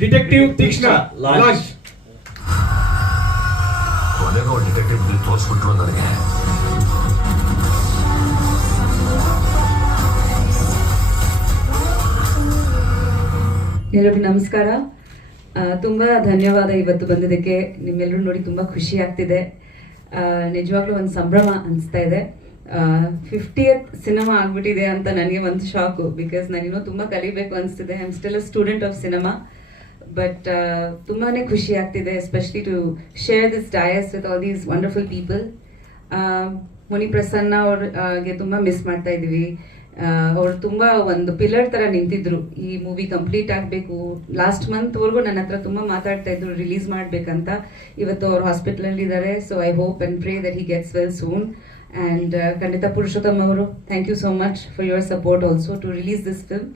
Detective Teekshna launch. ಕೊನೆಗೂ detective ತೋರಿಸ್ಬಿಟ್ರು ನನಗೆ. ಎಲ್ಲರಿಗೂ ನಮಸ್ಕಾರ. ತುಂಬ ಧನ್ಯವಾದ ಇವತ್ತು ಬಂದಿದ್ದಕ್ಕೆ. ನಿಮ್ಮೆಲ್ಲರೂ ನೋಡಿ ತುಂಬ ಖುಷಿ ಆಗ್ತಿದೆ. ನಿಜವಾಗ್ಲೂ ಒಂದು ಸಂಭ್ರಮ ಅನಿಸ್ತಾ ಇದೆ. 50th ಸಿನಿಮಾ ಆಗ್ಬಿಟ್ಟಿದೆ ಅಂತ ನನಗೆ ಒಂದು ಶಾಕು. ಬಿಕಾಸ್ ನಾನಿನ್ನೂ ತುಂಬ ಕಲಿಬೇಕು ಅನಿಸ್ತಿದೆ. I am still a student of cinema. But ತುಂಬಾ ಖುಷಿ ಆಗ್ತಿದೆ, especially to share this dais with all these wonderful people. Muni Prasanna ಅವ್ರಿಗೆ ತುಂಬ ಮಿಸ್ ಮಾಡ್ತಾ ಇದ್ದೀವಿ. ಅವ್ರು ತುಂಬ ಒಂದು ಪಿಲ್ಲರ್ ಥರ ನಿಂತಿದ್ರು. ಈ ಮೂವಿ ಕಂಪ್ಲೀಟ್ ಆಗಬೇಕು, ಲಾಸ್ಟ್ ಮಂತ್ವರೆಗೂ ನನ್ನ ಹತ್ರ ತುಂಬ ಮಾತಾಡ್ತಾ ಇದ್ರು ರಿಲೀಸ್ ಮಾಡಬೇಕಂತ. ಇವತ್ತು ಅವ್ರು ಹಾಸ್ಪಿಟಲಲ್ಲಿ ಇದ್ದಾರೆ. So I hope and pray that he gets well soon. And ಖಂಡಿತ ಪುರುಷೋತ್ತಮ್ ಅವರು, thank you so much for your support also to release this film.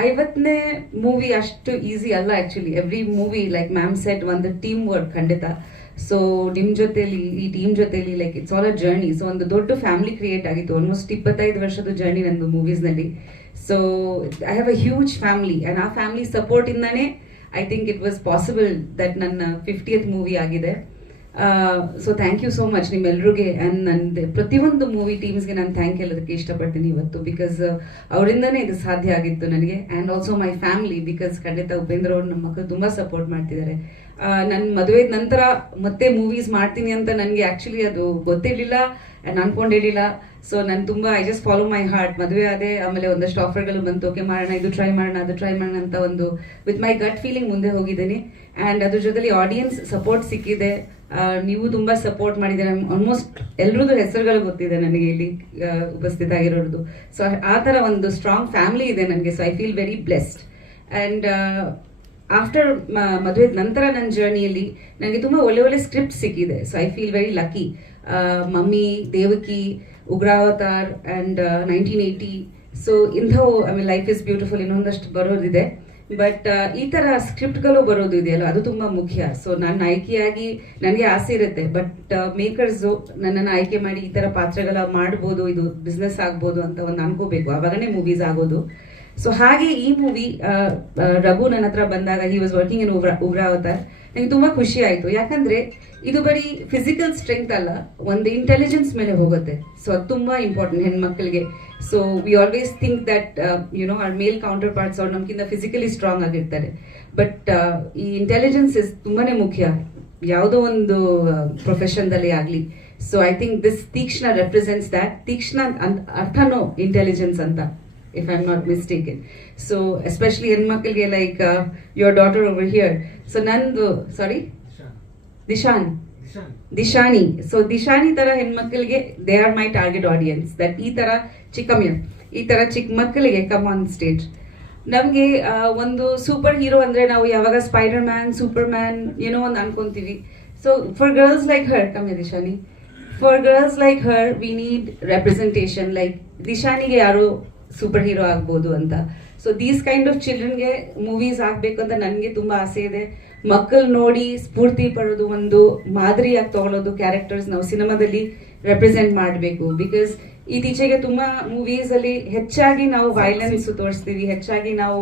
50ನೇ ಮೂವಿ ಅಷ್ಟು ಈಸಿ ಅಲ್ಲ actually. Every movie like ma'am set ಒಂದು team work ಖಂಡಿತ. So ನಿಮ್ಮ ಜೊತೆಲಿ, ಈ ಟೀಮ್ ಜೊತೆಲಿ like it's all a journey. So ಒಂದು ದೊಡ್ಡ ಫ್ಯಾಮಿಲಿ ಕ್ರಿಯೇಟ್ ಆಗಿತ್ತು. ಆಲ್ಮೋಸ್ಟ್ 25 ವರ್ಷದ ಜರ್ನಿ ನಂದು ಮೂವೀಸ್ನಲ್ಲಿ. So I have a huge family and ಆ ಫ್ಯಾಮಿಲಿ ಸಪೋರ್ಟಿಂದಾನೇ I think it was possible that ನನ್ನ 50th ಮೂವಿ ಆಗಿದೆ. So thank you so much ನಿಮ್ಮೆಲ್ರಿಗೆ. ಆ್ಯಂಡ್ ನನ್ನ ಪ್ರತಿಯೊಂದು ಮೂವಿ ಟೀಮ್ಸ್ಗೆ ನಾನು ಥ್ಯಾಂಕ್ ಹೇಳೋದಕ್ಕೆ ಇಷ್ಟಪಡ್ತೀನಿ ಇವತ್ತು. ಬಿಕಾಸ್ ಅವರಿಂದನೇ ಇದು ಸಾಧ್ಯ ಆಗಿತ್ತು ನನಗೆ. And also my family, because ಖಂಡಿತ ಉಪೇಂದ್ರ ಅವರು ನಮ್ಮ ಮಕ್ಕಳು ತುಂಬ ಸಪೋರ್ಟ್ ಮಾಡ್ತಿದ್ದಾರೆ. ನನ್ನ ಮದುವೆ ನಂತರ ಮತ್ತೆ ಮೂವೀಸ್ ಮಾಡ್ತೀನಿ ಅಂತ ನನಗೆ ಆ್ಯಕ್ಚುಲಿ ಅದು ಗೊತ್ತಿರಲಿಲ್ಲ ಆ್ಯಂಡ್ ಅನ್ಕೊಂಡಿರಲಿಲ್ಲ. ಸೊ ನಾನು ತುಂಬ I just follow my heart. ಮದುವೆ ಆದೆ, ಆಮೇಲೆ ಒಂದಷ್ಟು ಆಫರ್ಗಳು ಬಂತು. ಓಕೆ ಮಾಡೋಣ, ಇದು ಟ್ರೈ ಮಾಡೋಣ, ಅದು ಟ್ರೈ ಮಾಡೋಣ ಅಂತ ಒಂದು ವಿತ್ ಮೈ ಗಟ್ ಫೀಲಿಂಗ್ ಮುಂದೆ ಹೋಗಿದ್ದೀನಿ. ಆ್ಯಂಡ್ ಅದ್ರ ಜೊತೆಲಿ ಆಡಿಯನ್ಸ್ ಸಪೋರ್ಟ್ ಸಿಕ್ಕಿದೆ. ನೀವು ತುಂಬ ಸಪೋರ್ಟ್ ಮಾಡಿದ್ದೀರ. ಆಲ್ಮೋಸ್ಟ್ ಎಲ್ರದ್ದು ಹೆಸರುಗಳು ಗೊತ್ತಿದೆ ನನಗೆ ಇಲ್ಲಿ ಉಪಸ್ಥಿತ ಆಗಿರೋದು. ಸೊ ಆ ಥರ ಒಂದು ಸ್ಟ್ರಾಂಗ್ ಫ್ಯಾಮಿಲಿ ಇದೆ ನನಗೆ. So I feel very blessed. And after ಮದುವೆ ನಂತರ ನನ್ನ ಜರ್ನಿಯಲ್ಲಿ ನನಗೆ ತುಂಬ ಒಳ್ಳೆ ಒಳ್ಳೆ ಸ್ಕ್ರಿಪ್ಟ್ ಸಿಕ್ಕಿದೆ. So I feel very lucky. Mummy, Devaki, Ugravatar and 1980. So ಇಂಥವು ಆಮೇಲೆ ಲೈಫ್ ಇಸ್ ಬ್ಯೂಟಿಫುಲ್ ಇನ್ನೊಂದಷ್ಟು ಬರೋದಿದೆ. ಬಟ್ ಈ ಥರ ಸ್ಕ್ರಿಪ್ಟ್ಗಳು ಬರೋದು ಇದೆಯಲ್ಲ, ಅದು ತುಂಬ ಮುಖ್ಯ. ಸೊ ನಾನು ಆಯ್ಕೆಯಾಗಿ ನನಗೆ ಆಸೆ ಇರುತ್ತೆ. ಬಟ್ ಮೇಕರ್ಸು ನನ್ನನ್ನು ಆಯ್ಕೆ ಮಾಡಿ ಈ ಥರ ಪಾತ್ರಗಳ ಮಾಡ್ಬೋದು, ಇದು ಬಿಸ್ನೆಸ್ ಆಗ್ಬೋದು ಅಂತ ಒಂದು ಅನ್ಕೋಬೇಕು. ಆವಾಗನೇ ಮೂವೀಸ್ ಆಗೋದು. ಸೊ ಹಾಗೆ ಈ ಮೂವಿ ರಘು ನನ್ನ ಹತ್ರ ಬಂದಾಗ, ಹಿ ವಾಸ್ ವರ್ಕಿಂಗ್ ಇನ್ ಉಗ್ರಾವತಾರ್, ನನಗೆ ತುಂಬ ಖುಷಿ ಆಯಿತು. ಯಾಕಂದರೆ ಇದು ಬರೀ ಫಿಸಿಕಲ್ ಸ್ಟ್ರೆಂತ್ ಅಲ್ಲ, ಒಂದು ಇಂಟೆಲಿಜೆನ್ಸ್ ಮೇಲೆ ಹೋಗುತ್ತೆ. ಸೊ ಅದು ತುಂಬ ಇಂಪಾರ್ಟೆಂಟ್ ಹೆಣ್ಮಕ್ಳಿಗೆ. So we always think that our male counterparts ಅವ್ರು ನಮ್ಗಿಂತ ಫಿಸಿಕಲಿ ಸ್ಟ್ರಾಂಗ್ ಆಗಿರ್ತಾರೆ. ಬಟ್ ಈ ಇಂಟೆಲಿಜೆನ್ಸ್ ಇಸ್ ತುಂಬಾ ಮುಖ್ಯ ಯಾವುದೋ ಒಂದು ಪ್ರೊಫೆಷನ್ದಲ್ಲಿ ಆಗಲಿ. So I think this Teekshna represents that. Teekshna ಅರ್ಥನೋ ಇಂಟೆಲಿಜೆನ್ಸ್ ಅಂತ, if I'm not mistaken. So especially ಹೆಣ್ಮಕ್ಳಿಗೆ like your daughter over here. So ನಂದು ದಿಶಾನಿ. ಸೊ ದಿಶಾನಿ ತರ ಹೆಣ್ಮಕ್ಳಿಗೆ they are my target audience. That ಈ ತರ ಚಿಕ್ಕ ಮಕ್ಕಳಿಗೆ ಕಮ್ ಆನ್ ಸ್ಟೇಜ್. ನಮಗೆ ಒಂದು ಸೂಪರ್ ಹೀರೋ ಅಂದ್ರೆ ನಾವು ಯಾವಾಗ ಸ್ಪೈಡರ್ ಮ್ಯಾನ್, ಸೂಪರ್ ಮ್ಯಾನ್ ಏನೋ ಒಂದು ಅನ್ಕೊಂತೀವಿ. So for girls like her, ಕಮ್ಮಿ Dishani, for girls like her we need representation. Like ದಿಶಾನಿಗೆ ಯಾರು ಸೂಪರ್ ಹೀರೋ ಆಗ್ಬೋದು ಅಂತ. ಸೊ ದೀಸ್ ಕೈಂಡ್ ಆಫ್ ಚಿಲ್ಡ್ರನ್ಗೆ ಮೂವೀಸ್ ಆಗಬೇಕು ಅಂತ ನನಗೆ ತುಂಬ ಆಸೆ ಇದೆ. ಮಕ್ಕಳು ನೋಡಿ ಸ್ಫೂರ್ತಿ ಪಡೋದು, ಒಂದು ಮಾದರಿಯಾಗಿ ತಗೊಳ್ಳೋದು ಕ್ಯಾರೆಕ್ಟರ್ಸ್ ನಾವು ಸಿನಿಮಾದಲ್ಲಿ ರೆಪ್ರೆಸೆಂಟ್ ಮಾಡಬೇಕು. ಬಿಕಾಸ್ ಇತ್ತೀಚೆಗೆ ತುಂಬ ಮೂವೀಸಲ್ಲಿ ಹೆಚ್ಚಾಗಿ ನಾವು ವೈಲೆನ್ಸ್ ತೋರಿಸ್ತೀವಿ, ಹೆಚ್ಚಾಗಿ ನಾವು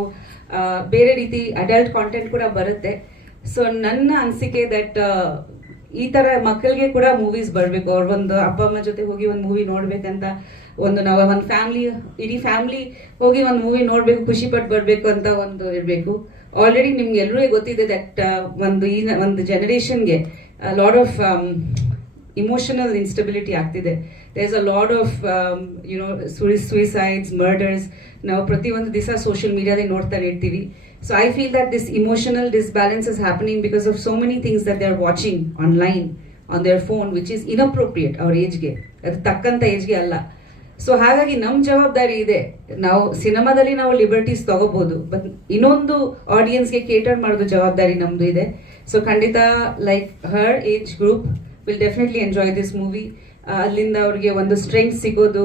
ಬೇರೆ ರೀತಿ ಅಡಲ್ಟ್ ಕಾಂಟೆಂಟ್ ಕೂಡ ಬರುತ್ತೆ. ಸೊ ನನ್ನ ಅನಿಸಿಕೆ ದಟ್ ಈ ಥರ ಮಕ್ಕಳಿಗೆ ಕೂಡ ಮೂವೀಸ್ ಬರಬೇಕು. ಅವ್ರ ಒಂದು ಅಪ್ಪ ಅಮ್ಮ ಜೊತೆ ಹೋಗಿ ಒಂದು ಮೂವಿ ನೋಡ್ಬೇಕಂತ, ನಾವು ಒಂದು ಫ್ಯಾಮಿಲಿ, ಇಡೀ ಫ್ಯಾಮಿಲಿ ಹೋಗಿ ಒಂದು ಮೂವಿ ನೋಡಬೇಕು, ಖುಷಿ ಪಟ್ಟು ಬರಬೇಕು ಅಂತ ಒಂದು ಇರಬೇಕು. ಆಲ್ರೆಡಿ ನಿಮ್ಗೆ ಎಲ್ಲರಿಗೂ ಗೊತ್ತಿದೆ ದಟ್ ಒಂದು ಜನರೇಷನ್ಗೆ ಲಾಟ್ ಆಫ್ ಇಮೋಷನಲ್ ಇನ್ಸ್ಟೆಬಿಲಿಟಿ ಆಗ್ತಿದೆ. There is a lot of suicides, murders ನಾವು ಪ್ರತಿಯೊಂದು ದಿವಸ ಸೋಷಿಯಲ್ ಮೀಡಿಯಾದಲ್ಲಿ ನೋಡ್ತಾನೆ ಇರ್ತೀವಿ. So I feel that this emotional disbalance is happening because of so many things that they are watching online on their phone, which is inappropriate our age ಗೆ, ಅದು ತಕ್ಕಂತ ಏಜ್ಗೆ ಅಲ್ಲ. ಸೊ ಹಾಗಾಗಿ ನಮ್ಮ ಜವಾಬ್ದಾರಿ ಇದೆ. ನಾವು ಸಿನಿಮಾದಲ್ಲಿ ನಾವು ಲಿಬರ್ಟೀಸ್ ತಗೋಬಹುದು, ಬಟ್ ಇನ್ನೊಂದು ಆಡಿಯನ್ಸ್ಗೆ ಕೇಟರ್ ಮಾಡೋದು ಜವಾಬ್ದಾರಿ ನಮ್ದು ಇದೆ. ಸೊ ಖಂಡಿತ like her age group will definitely enjoy this movie. ಅಲ್ಲಿಂದ ಅವ್ರಿಗೆ ಒಂದು ಸ್ಟ್ರೆಂತ್ ಸಿಗೋದು,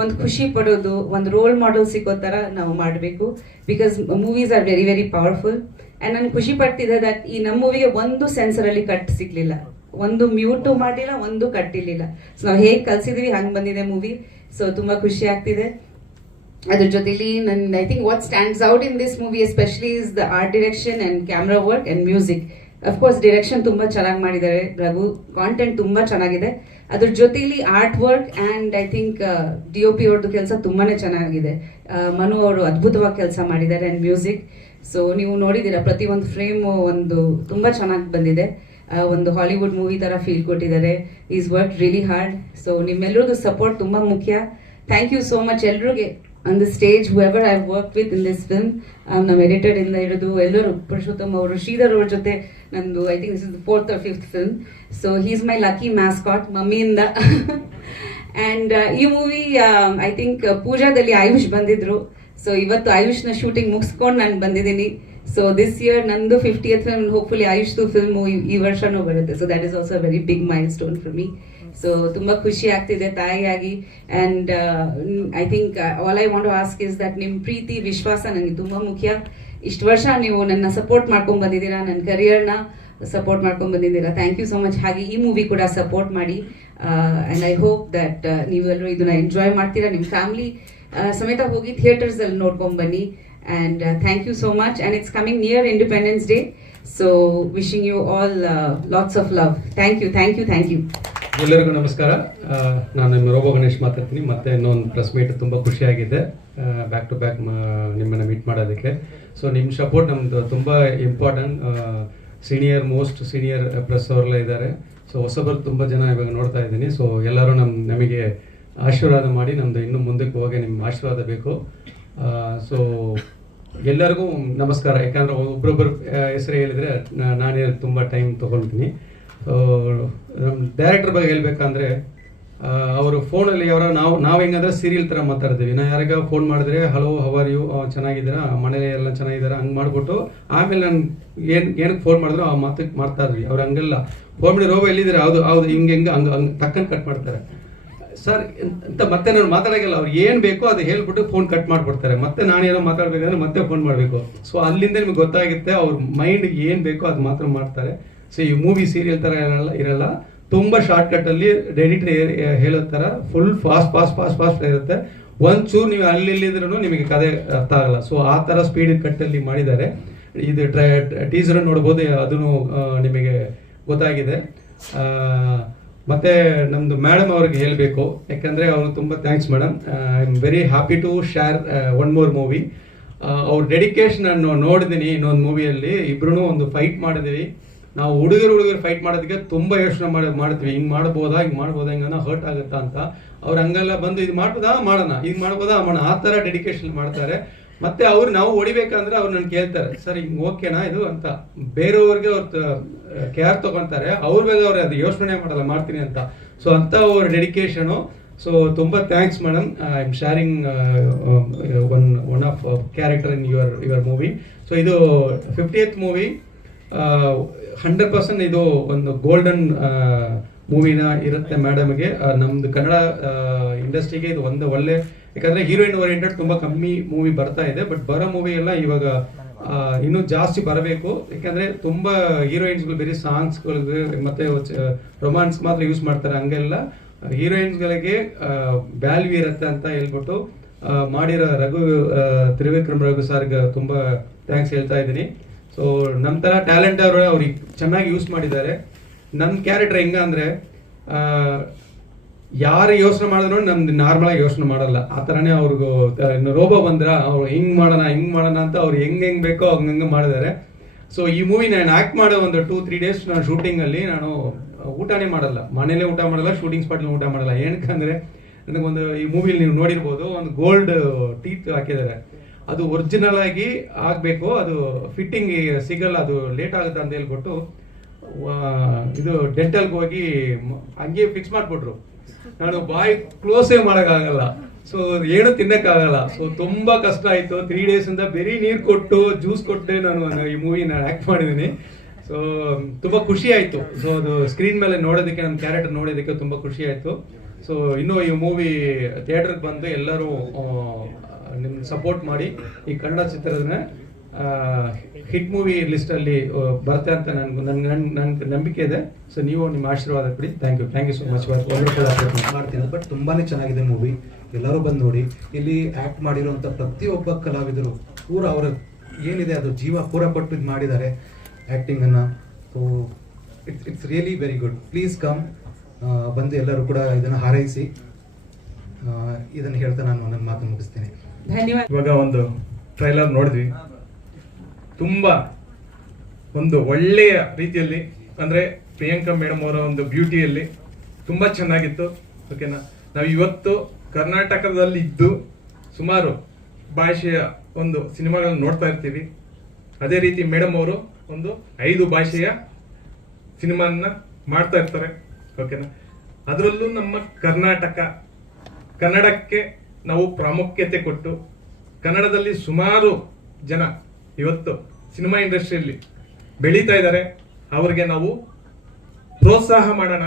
ಒಂದು ಖುಷಿ ಪಡೋದು, ಒಂದು ರೋಲ್ ಮಾಡೆಲ್ ಸಿಗೋ ಥರ ನಾವು ಮಾಡಬೇಕು. Because movies are very very powerful. And ನಾನು ಖುಷಿ ಪಡ್ತಿದ್ದೆ ದಟ್ ಈ ನಮ್ಮ ಮೂವಿಗೆ ಒಂದು ಸೆನ್ಸರಲ್ಲಿ ಕಟ್ ಸಿಗ್ಲಿಲ್ಲ, ಒಂದು ಮ್ಯೂಟು ಮಾಡಿಲ್ಲ, ಒಂದು ಕಟ್ಟಿರ್ಲಿಲ್ಲ. ಸೊ ನಾವು ಹೇಗೆ ಕಲ್ಸಿದೀವಿ ಹಂಗೆ ಬಂದಿದೆ ಮೂವಿ. ಸೊ ತುಂಬ ಖುಷಿ ಆಗ್ತಿದೆ. ಅದ್ರ ಜೊತೆಲಿ I think what stands out in this movie especially is the art direction and camera work and music. Of course direction ತುಂಬಾ ಚೆನ್ನಾಗಿ ಮಾಡಿದ್ದಾರೆ ರಘು, ಕಾಂಟೆಂಟ್ ತುಂಬಾ ಚೆನ್ನಾಗಿದೆ. ಅದ್ರ ಜೊತೆಲಿ art work and I think DOP ಅವ್ರದ್ದು ಕೆಲಸ ತುಂಬಾನೇ ಚೆನ್ನಾಗಿದೆ. ಮನು ಅವರು ಅದ್ಭುತವಾಗಿ ಕೆಲಸ ಮಾಡಿದ್ದಾರೆ ಅಂಡ್ ಮ್ಯೂಸಿಕ್. ಸೊ ನೀವು ನೋಡಿದ್ದೀರಾ ಪ್ರತಿಯೊಂದು ಫ್ರೇಮ್ ಒಂದು ತುಂಬಾ ಚೆನ್ನಾಗಿ ಬಂದಿದೆ. ಒಂದು ಹಾಲಿವುಡ್ ಮೂವಿ ತರ ಫೀಲ್ ಕೊಟ್ಟಿದ್ದಾರೆ. Is work really hard. So ನಿಮ್ಮೆಲ್ಲರದ್ದು ಸಪೋರ್ಟ್ ತುಂಬಾ ಮುಖ್ಯ. ಥ್ಯಾಂಕ್ ಯು ಸೋ ಮಚ್ ಎಲ್ರಿಗೆ on the stage, whoever I've worked with in this film. ನಮ್ಮ ಎಡಿಟರ್ ಇಂದ ಹಿಡಿದು ಎಲ್ಲರೂ, ಪುರುಷೋತ್ತಮ್ ಅವರು, ಶ್ರೀಧರ್ ಅವ್ರ ಜೊತೆ ನಂದು I think this is the 4th or 5th film. So he is my lucky mascot ಮಮ್ಮಿಯಿಂದ. ಅಂಡ್ ಈ ಮೂವಿ ಐ ಥಿಂಕ್ ಪೂಜಾದಲ್ಲಿ ಆಯುಷ್ ಬಂದಿದ್ರು. ಸೊ ಇವತ್ತು ಆಯುಷ್ನ ಶೂಟಿಂಗ್ ಮುಗಿಸ್ಕೊಂಡು ನಾನು ಬಂದಿದ್ದೀನಿ. ಸೊ ದಿಸ್ ಇಯರ್ ನಂದು 50th film, ಹೋಪ್ಫುಲಿ ಆಯುಷ್ದು ಫಿಲ್ಮ್ ಈ ವರ್ಷನೂ ಬರುತ್ತೆ. So that is also very big milestone for me. So ತುಂಬಾ ಖುಷಿ ಆಗ್ತಿದೆ ತಾಯಿಯಾಗಿ. And I think all I want to ask is that ನಿಮ್ ಪ್ರೀತಿ ವಿಶ್ವಾಸ ನನಗೆ ತುಂಬಾ ಮುಖ್ಯ. ಇಷ್ಟು ವರ್ಷ ನೀವು ನನ್ನ ಸಪೋರ್ಟ್ ಮಾಡ್ಕೊಂಡ್ ಬಂದಿದ್ದೀರಾ, ನನ್ನ ಕರಿಯರ್ನ ಸಪೋರ್ಟ್ ಮಾಡ್ಕೊಂಡ್ ಬಂದಿದ್ದೀರಾ. Thank you so much. ಹಾಗೆ ಈ ಮೂವಿ ಕೂಡ ಸಪೋರ್ಟ್ ಮಾಡಿ. ಅಂಡ್ ಐ ಹೋಪ್ ದಟ್ ನೀವೆಲ್ಲರೂ ಇದನ್ನ ಎಂಜಾಯ್ ಮಾಡ್ತೀರಾ. ನಿಮ್ಮ ಫ್ಯಾಮಿಲಿ ಸಮೇತ ಹೋಗಿ ಥಿಯೇಟರ್ಸ್ ಅಲ್ಲಿ ನೋಡ್ಕೊಂಡ್ ಬನ್ನಿ. And thank you so much. And it's coming near Independence Day. So wishing you all lots of love. Thank you, thank you, thank you. ಎಲ್ಲರಿಗೂ ನಮಸ್ಕಾರ. ನಾನು ನಿಮ್ಮ ರೋಬೋ ಗಣೇಶ್ ಮಾತಾಡ್ತೀನಿ. ಮತ್ತೆ ಇನ್ನೊಂದು ಪ್ರೆಸ್ ಮೀಟ್ ತುಂಬ ಖುಷಿಯಾಗಿದೆ ಬ್ಯಾಕ್ ಟು ಬ್ಯಾಕ್ ನಿಮ್ಮನ್ನು ಮೀಟ್ ಮಾಡೋದಕ್ಕೆ. ಸೊ ನಿಮ್ಮ ಸಪೋರ್ಟ್ ನಮ್ಮದು ತುಂಬ ಇಂಪಾರ್ಟೆಂಟ್. ಮೋಸ್ಟ್ ಸೀನಿಯರ್ ಪ್ರೆಸ್ ಅವರೆಲ್ಲ ಇದ್ದಾರೆ. ಸೊ ಹೊಸಬರು ತುಂಬ ಜನ ಇವಾಗ ನೋಡ್ತಾ ಇದ್ದೀನಿ. ಸೊ ಎಲ್ಲರೂ ನಮಗೆ ಆಶೀರ್ವಾದ ಮಾಡಿ, ನಮ್ಮದು ಇನ್ನೂ ಮುಂದಕ್ಕೆ ಹೋಗಿ ನಿಮ್ಮ ಆಶೀರ್ವಾದ ಬೇಕು. ಸೊ ಎಲ್ಲರಿಗೂ ನಮಸ್ಕಾರ. ಯಾಕಂದ್ರೆ ಒಬ್ಬರೊಬ್ಬರು ಹೆಸರು ಹೇಳಿದ್ರೆ ನಾನೇ ತುಂಬ ಟೈಮ್ ತೊಗೊಳ್ತೀನಿ. ನಮ್ಮ ಡೈರೆಕ್ಟರ್ ಬಗ್ಗೆ ಹೇಳ್ಬೇಕಂದ್ರೆ, ಅವರು ಫೋನಲ್ಲಿ ನಾವು ಹೆಂಗಂದ್ರೆ ಸೀರಿಯಲ್ ಥರ ಮಾತಾಡ್ತೀವಿ. ನಾ ಯಾರಿಗ ಫೋನ್ ಮಾಡಿದ್ರೆ ಹಲೋ ಹವರ್ ಯು, ಚೆನ್ನಾಗಿದ್ದೀರಾ, ಮನೇಲಿ ಎಲ್ಲ ಚೆನ್ನಾಗಿದ್ದೀರಾ ಹಂಗೆ ಮಾಡಿಬಿಟ್ಟು ಆಮೇಲೆ ನಾನು ಏನಕ್ಕೆ ಫೋನ್ ಮಾಡಿದ್ರು ಆ ಮಾತಕ್ಕೆ ಮಾಡ್ತಾ ಇದ್ವಿ. ಅವ್ರು ಹಂಗೆಲ್ಲ ಫೋನ್ ಮಾಡಿ ರೋಬೋ ಎಲ್ಲಿದ್ದೀರಾ, ಹೌದು ಹಿಂಗೆ ಹಂಗೆ ಟಕ್ಕನ್ ಕಟ್ ಮಾಡ್ತಾರೆ ಸರ್ ಅಂತ. ಮತ್ತೆ ನಾನು ಮಾತಾಡೋಲ್ಲ. ಅವ್ರು ಏನು ಬೇಕೋ ಅದು ಹೇಳ್ಬಿಟ್ಟು ಫೋನ್ ಕಟ್ ಮಾಡಿಬಿಡ್ತಾರೆ. ಮತ್ತೆ ನಾನೇನೋ ಮಾತಾಡ್ಬೇಕಂದ್ರೆ ಮತ್ತೆ ಫೋನ್ ಮಾಡಬೇಕು. ಸೊ ಅಲ್ಲಿಂದ ನಿಮ್ಗೆ ಗೊತ್ತಾಗುತ್ತೆ ಅವ್ರ ಮೈಂಡ್ ಏನು ಬೇಕೋ ಅದು ಮಾತ್ರ ಮಾಡ್ತಾರೆ. ಸೊ ಈ ಮೂವಿ ಸೀರಿಯಲ್ ಥರ ಇರಲ್ಲ. ತುಂಬ ಶಾರ್ಟ್ಕಟ್ಟಲ್ಲಿ ಎಡಿಟರ್ ಹೇಳೋ ಥರ ಫುಲ್ ಫಾಸ್ಟ್ ಇರುತ್ತೆ. ಒಂಚೂರು ನೀವು ಅಲ್ಲಿದ್ರೂ ನಿಮಗೆ ಕತೆ ಅರ್ಥ ಆಗಲ್ಲ. ಸೊ ಆ ಥರ ಸ್ಪೀಡ್ ಕಟ್ಟಲ್ಲಿ ಮಾಡಿದ್ದಾರೆ. ಇದು ಟೀಸರ್ ನೋಡ್ಬೋದು, ಅದನ್ನು ನಿಮಗೆ ಗೊತ್ತಾಗಿದೆ. ಮತ್ತೆ ನಮ್ದು ಮೇಡಮ್ ಅವ್ರಿಗೆ ಹೇಳಬೇಕು, ಯಾಕಂದ್ರೆ ಅವರು ತುಂಬ thanks madam. I am very happy to share one more movie. ಅವ್ರ ಡೆಡಿಕೇಶನ್ ನಾನು ನೋಡಿದ್ದೀನಿ. ಇನ್ನೊಂದು ಮೂವಿಯಲ್ಲಿ ಇಬ್ರು ಒಂದು ಫೈಟ್ ಮಾಡಿದೀವಿ. ನಾವು ಹುಡುಗರು ಫೈಟ್ ಮಾಡೋದಕ್ಕೆ ತುಂಬ ಯೋಚನೆ ಮಾಡ್ತೀವಿ. ಹಿಂಗೆ ಮಾಡ್ಬೋದಾ ಹಿಂಗೆ ಹರ್ಟ್ ಆಗುತ್ತಾ ಅಂತ. ಅವ್ರು ಹಂಗೆಲ್ಲ ಬಂದು ಇದು ಮಾಡ್ಬೋದಾ ಮಾಡೋಣ, ಹಿಂಗೆ ಮಾಡ್ಬೋದಾ ಮಾಡೋಣ, ಆ ಥರ ಡೆಡಿಕೇಶನ್ ಮಾಡ್ತಾರೆ. ಮತ್ತೆ ಅವ್ರು ನಾವು ಹೊಡಿಬೇಕಂದ್ರೆ ಅವ್ರು ನನ್ಗೆ ಕೇಳ್ತಾರೆ, ಸರ್ ಹಿಂಗೆ ಓಕೆನಾ ಇದು ಅಂತ. ಬೇರೆಯವ್ರಿಗೆ ಅವ್ರ ಕೇರ್ ತಗೊಂತಾರೆ, ಅವ್ರ ಬಗ್ಗೆ ಅವ್ರು ಅದು ಯೋಚನೆ ಮಾಡಲ್ಲ, ಮಾಡ್ತೀನಿ ಅಂತ. ಸೊ ಅಂತ ಅವ್ರ ಡೆಡಿಕೇಶನು. ಸೊ ತುಂಬ thanks madam. I am sharing one of character in your movie. So ಇದು 50th ಮೂವಿ. 100% ಇದು ಒಂದು ಗೋಲ್ಡನ್ ಮೂವಿನ ಇರುತ್ತೆ ಮೇಡಮ್ಗೆ. ನಮ್ದು ಕನ್ನಡ ಇಂಡಸ್ಟ್ರಿಗೆ ಇದು ಒಂದು ಒಳ್ಳೆ, ಯಾಕಂದ್ರೆ ಹೀರೋಯಿನ್ ಓರಿಯೆಂಟೆಡ್ ತುಂಬಾ ಕಮ್ಮಿ ಮೂವಿ ಬರ್ತಾ ಇದೆ. ಬಟ್ ಬರೋ ಮೂವಿ ಎಲ್ಲ ಇವಾಗ ಇನ್ನೂ ಜಾಸ್ತಿ ಬರಬೇಕು. ಯಾಕಂದ್ರೆ ತುಂಬಾ ಹೀರೋಯಿನ್ಸ್ಗಳು ಬರೀ ಸಾಂಗ್ಸ್ಗಳಿಗೆ ಮತ್ತೆ ರೊಮ್ಯಾನ್ಸ್ ಮಾತ್ರ ಯೂಸ್ ಮಾಡ್ತಾರೆ. ಹಂಗೆಲ್ಲ ಹೀರೋಯಿನ್ಸ್ಗಳಿಗೆ ವ್ಯಾಲ್ಯೂ ಇರುತ್ತೆ ಅಂತ ಹೇಳ್ಬಿಟ್ಟು ಮಾಡಿರೋ ತ್ರಿವಿಕ್ರಮ್ ರಘು ಸರ್ಗೆ ತುಂಬಾ ಥ್ಯಾಂಕ್ಸ್ ಹೇಳ್ತಾ ಇದ್ದೀನಿ. ಸೊ ನಮ್ಮ ಥರ ಟ್ಯಾಲೆಂಟ್ ಅವ್ರಿಗೆ ಚೆನ್ನಾಗಿ ಯೂಸ್ ಮಾಡಿದ್ದಾರೆ. ನನ್ನ ಕ್ಯಾರೆಕ್ಟರ್ ಹೆಂಗ ಅಂದ್ರೆ, ಯಾರು ಯೋಚನೆ ಮಾಡಿದ್ರು ನಮ್ದು ನಾರ್ಮಲ್ ಆಗಿ ಯೋಚನೆ ಮಾಡಲ್ಲ. ಆ ಥರನೇ ಅವ್ರಿಗೂ ರೋಬೋ ಬಂದ್ರ ಅವ್ರು ಹಿಂಗ್ ಮಾಡೋಣ ಅಂತ ಅವ್ರು ಹೆಂಗ್ ಬೇಕೋ ಹಂಗೆ ಮಾಡಿದ್ದಾರೆ. ಸೊ ಈ ಮೂವಿ ನಾನು ಆಕ್ಟ್ ಮಾಡೋ ಒಂದು 2-3 ಡೇಸ್ ನಾನು ಶೂಟಿಂಗ್ ಅಲ್ಲಿ ನಾನು ಊಟನೇ ಮಾಡಲ್ಲ, ಮನೇಲೆ ಊಟ ಮಾಡಲ್ಲ, ಶೂಟಿಂಗ್ ಸ್ಪಾಟ್ ಊಟ ಮಾಡಲ್ಲ. ಏನಕ್ಕಂದ್ರೆ ನನಗೊಂದು ಈ ಮೂವಿಲಿ ನೀವು ನೋಡಿರ್ಬೋದು, ಒಂದು ಗೋಲ್ಡ್ ಟೀತ್ ಹಾಕಿದ್ದಾರೆ. ಅದು ಒರಿಜಿನಲ್ ಆಗಿ ಆಗ್ಬೇಕು, ಅದು ಫಿಟ್ಟಿಂಗ್ ಸಿಗಲ್ಲ, ಅದು ಲೇಟ್ ಆಗುತ್ತೆ ಅಂತ ಹೇಳ್ಬಿಟ್ಟು ಇದು ಡೆಂಟಲ್ಗೆ ಹೋಗಿ ಹಂಗೆ ಫಿಕ್ಸ್ ಮಾಡ್ಬಿಟ್ರು. ನಾನು ಬಾಯಿ ಕ್ಲೋಸೇ ಮಾಡೋಕ್ಕಾಗಲ್ಲ, ಸೊ ಏನು ತಿನ್ನಕ್ಕಾಗಲ್ಲ. ಸೊ ತುಂಬಾ ಕಷ್ಟ ಆಯ್ತು. 3 ಡೇಸ್ ಇಂದ ಬರೀ ನೀರು ಕೊಟ್ಟು ಜ್ಯೂಸ್ ಕೊಟ್ಟು ನಾನು ಈ ಮೂವಿ ನಾನು ಆಕ್ಟ್ ಮಾಡಿದ್ದೀನಿ. ಸೊ ತುಂಬಾ ಖುಷಿ ಆಯ್ತು. ಸೊ ಅದು ಸ್ಕ್ರೀನ್ ಮೇಲೆ ನೋಡೋದಕ್ಕೆ, ನಮ್ಮ ಕ್ಯಾರೆಕ್ಟರ್ ನೋಡೋದಕ್ಕೆ ತುಂಬಾ ಖುಷಿ ಆಯ್ತು. ಸೊ ಇನ್ನೂ ಈ ಮೂವಿ ಥಿಯೇಟರ್ಗೆ ಬಂದು ಎಲ್ಲರೂ ನಿಮ್ಗೆ ಸಪೋರ್ಟ್ ಮಾಡಿ ಈ ಕನ್ನಡ ಚಿತ್ರನ ಹಿಟ್ ಮೂವಿ ಲಿಸ್ಟಲ್ಲಿ ಬರುತ್ತೆ ಅಂತ ನನ್ಗೆ ನಂಬಿಕೆ ಇದೆ. ಸೊ ನೀವು ನಿಮ್ಮ ಆಶೀರ್ವಾದ ಕೊಡಿ. Thank you so much. ಮಾಡ್ತೀನಿ, ಬಟ್ ತುಂಬಾನೇ ಚೆನ್ನಾಗಿದೆ ಮೂವಿ. ಎಲ್ಲರೂ ಬಂದು ನೋಡಿ. ಇಲ್ಲಿ ಆ್ಯಕ್ಟ್ ಮಾಡಿರುವಂಥ ಪ್ರತಿಯೊಬ್ಬ ಕಲಾವಿದರು ಪೂರ ಅವರ ಏನಿದೆ ಅದು ಜೀವ ಪೂರ ಕೊಟ್ಟು ಇದು ಮಾಡಿದ್ದಾರೆ ಆ್ಯಕ್ಟಿಂಗನ್ನು. So it's really very good. Please come, ಬಂದು ಎಲ್ಲರೂ ಕೂಡ ಇದನ್ನು ಹಾರೈಸಿ. ಇದನ್ನು ಹೇಳ್ತಾ ನಾನು ನನ್ನ ಮಾತನ್ನು ಮುಗಿಸ್ತೇನೆ. ಧನ್ಯವಾದ. ಇವಾಗ ಒಂದು ಟ್ರೈಲರ್ ನೋಡಿದ್ವಿ, ತುಂಬ ಒಂದು ಒಳ್ಳೆಯ ರೀತಿಯಲ್ಲಿ, ಅಂದರೆ ಪ್ರಿಯಾಂಕಾ ಮೇಡಮ್ ಅವರ ಒಂದು ಬ್ಯೂಟಿಯಲ್ಲಿ ತುಂಬ ಚೆನ್ನಾಗಿತ್ತು. ಓಕೆನಾ, ನಾವು ಇವತ್ತು ಕರ್ನಾಟಕದಲ್ಲಿ ಇದ್ದು ಸುಮಾರು ಭಾಷೆಯ ಒಂದು ಸಿನಿಮಾಗಳನ್ನು ನೋಡ್ತಾ ಇರ್ತೀವಿ. ಅದೇ ರೀತಿ ಮೇಡಮ್ ಅವರು ಒಂದು 5 ಭಾಷೆಯ ಸಿನಿಮಾನ ಮಾಡ್ತಾ ಇರ್ತಾರೆ. ಓಕೆನಾ, ಅದರಲ್ಲೂ ನಮ್ಮ ಕನ್ನಡಕ್ಕೆ ನಾವು ಪ್ರಾಮುಖ್ಯತೆ ಕೊಟ್ಟು ಕನ್ನಡದಲ್ಲಿ ಸುಮಾರು ಜನ ಇವತ್ತು ಸಿನಿಮಾ ಇಂಡಸ್ಟ್ರಿಯಲ್ಲಿ ಬೆಳೀತಾ ಇದ್ದಾರೆ. ಅವರಿಗೆ ನಾವು ಪ್ರೋತ್ಸಾಹ ಮಾಡೋಣ,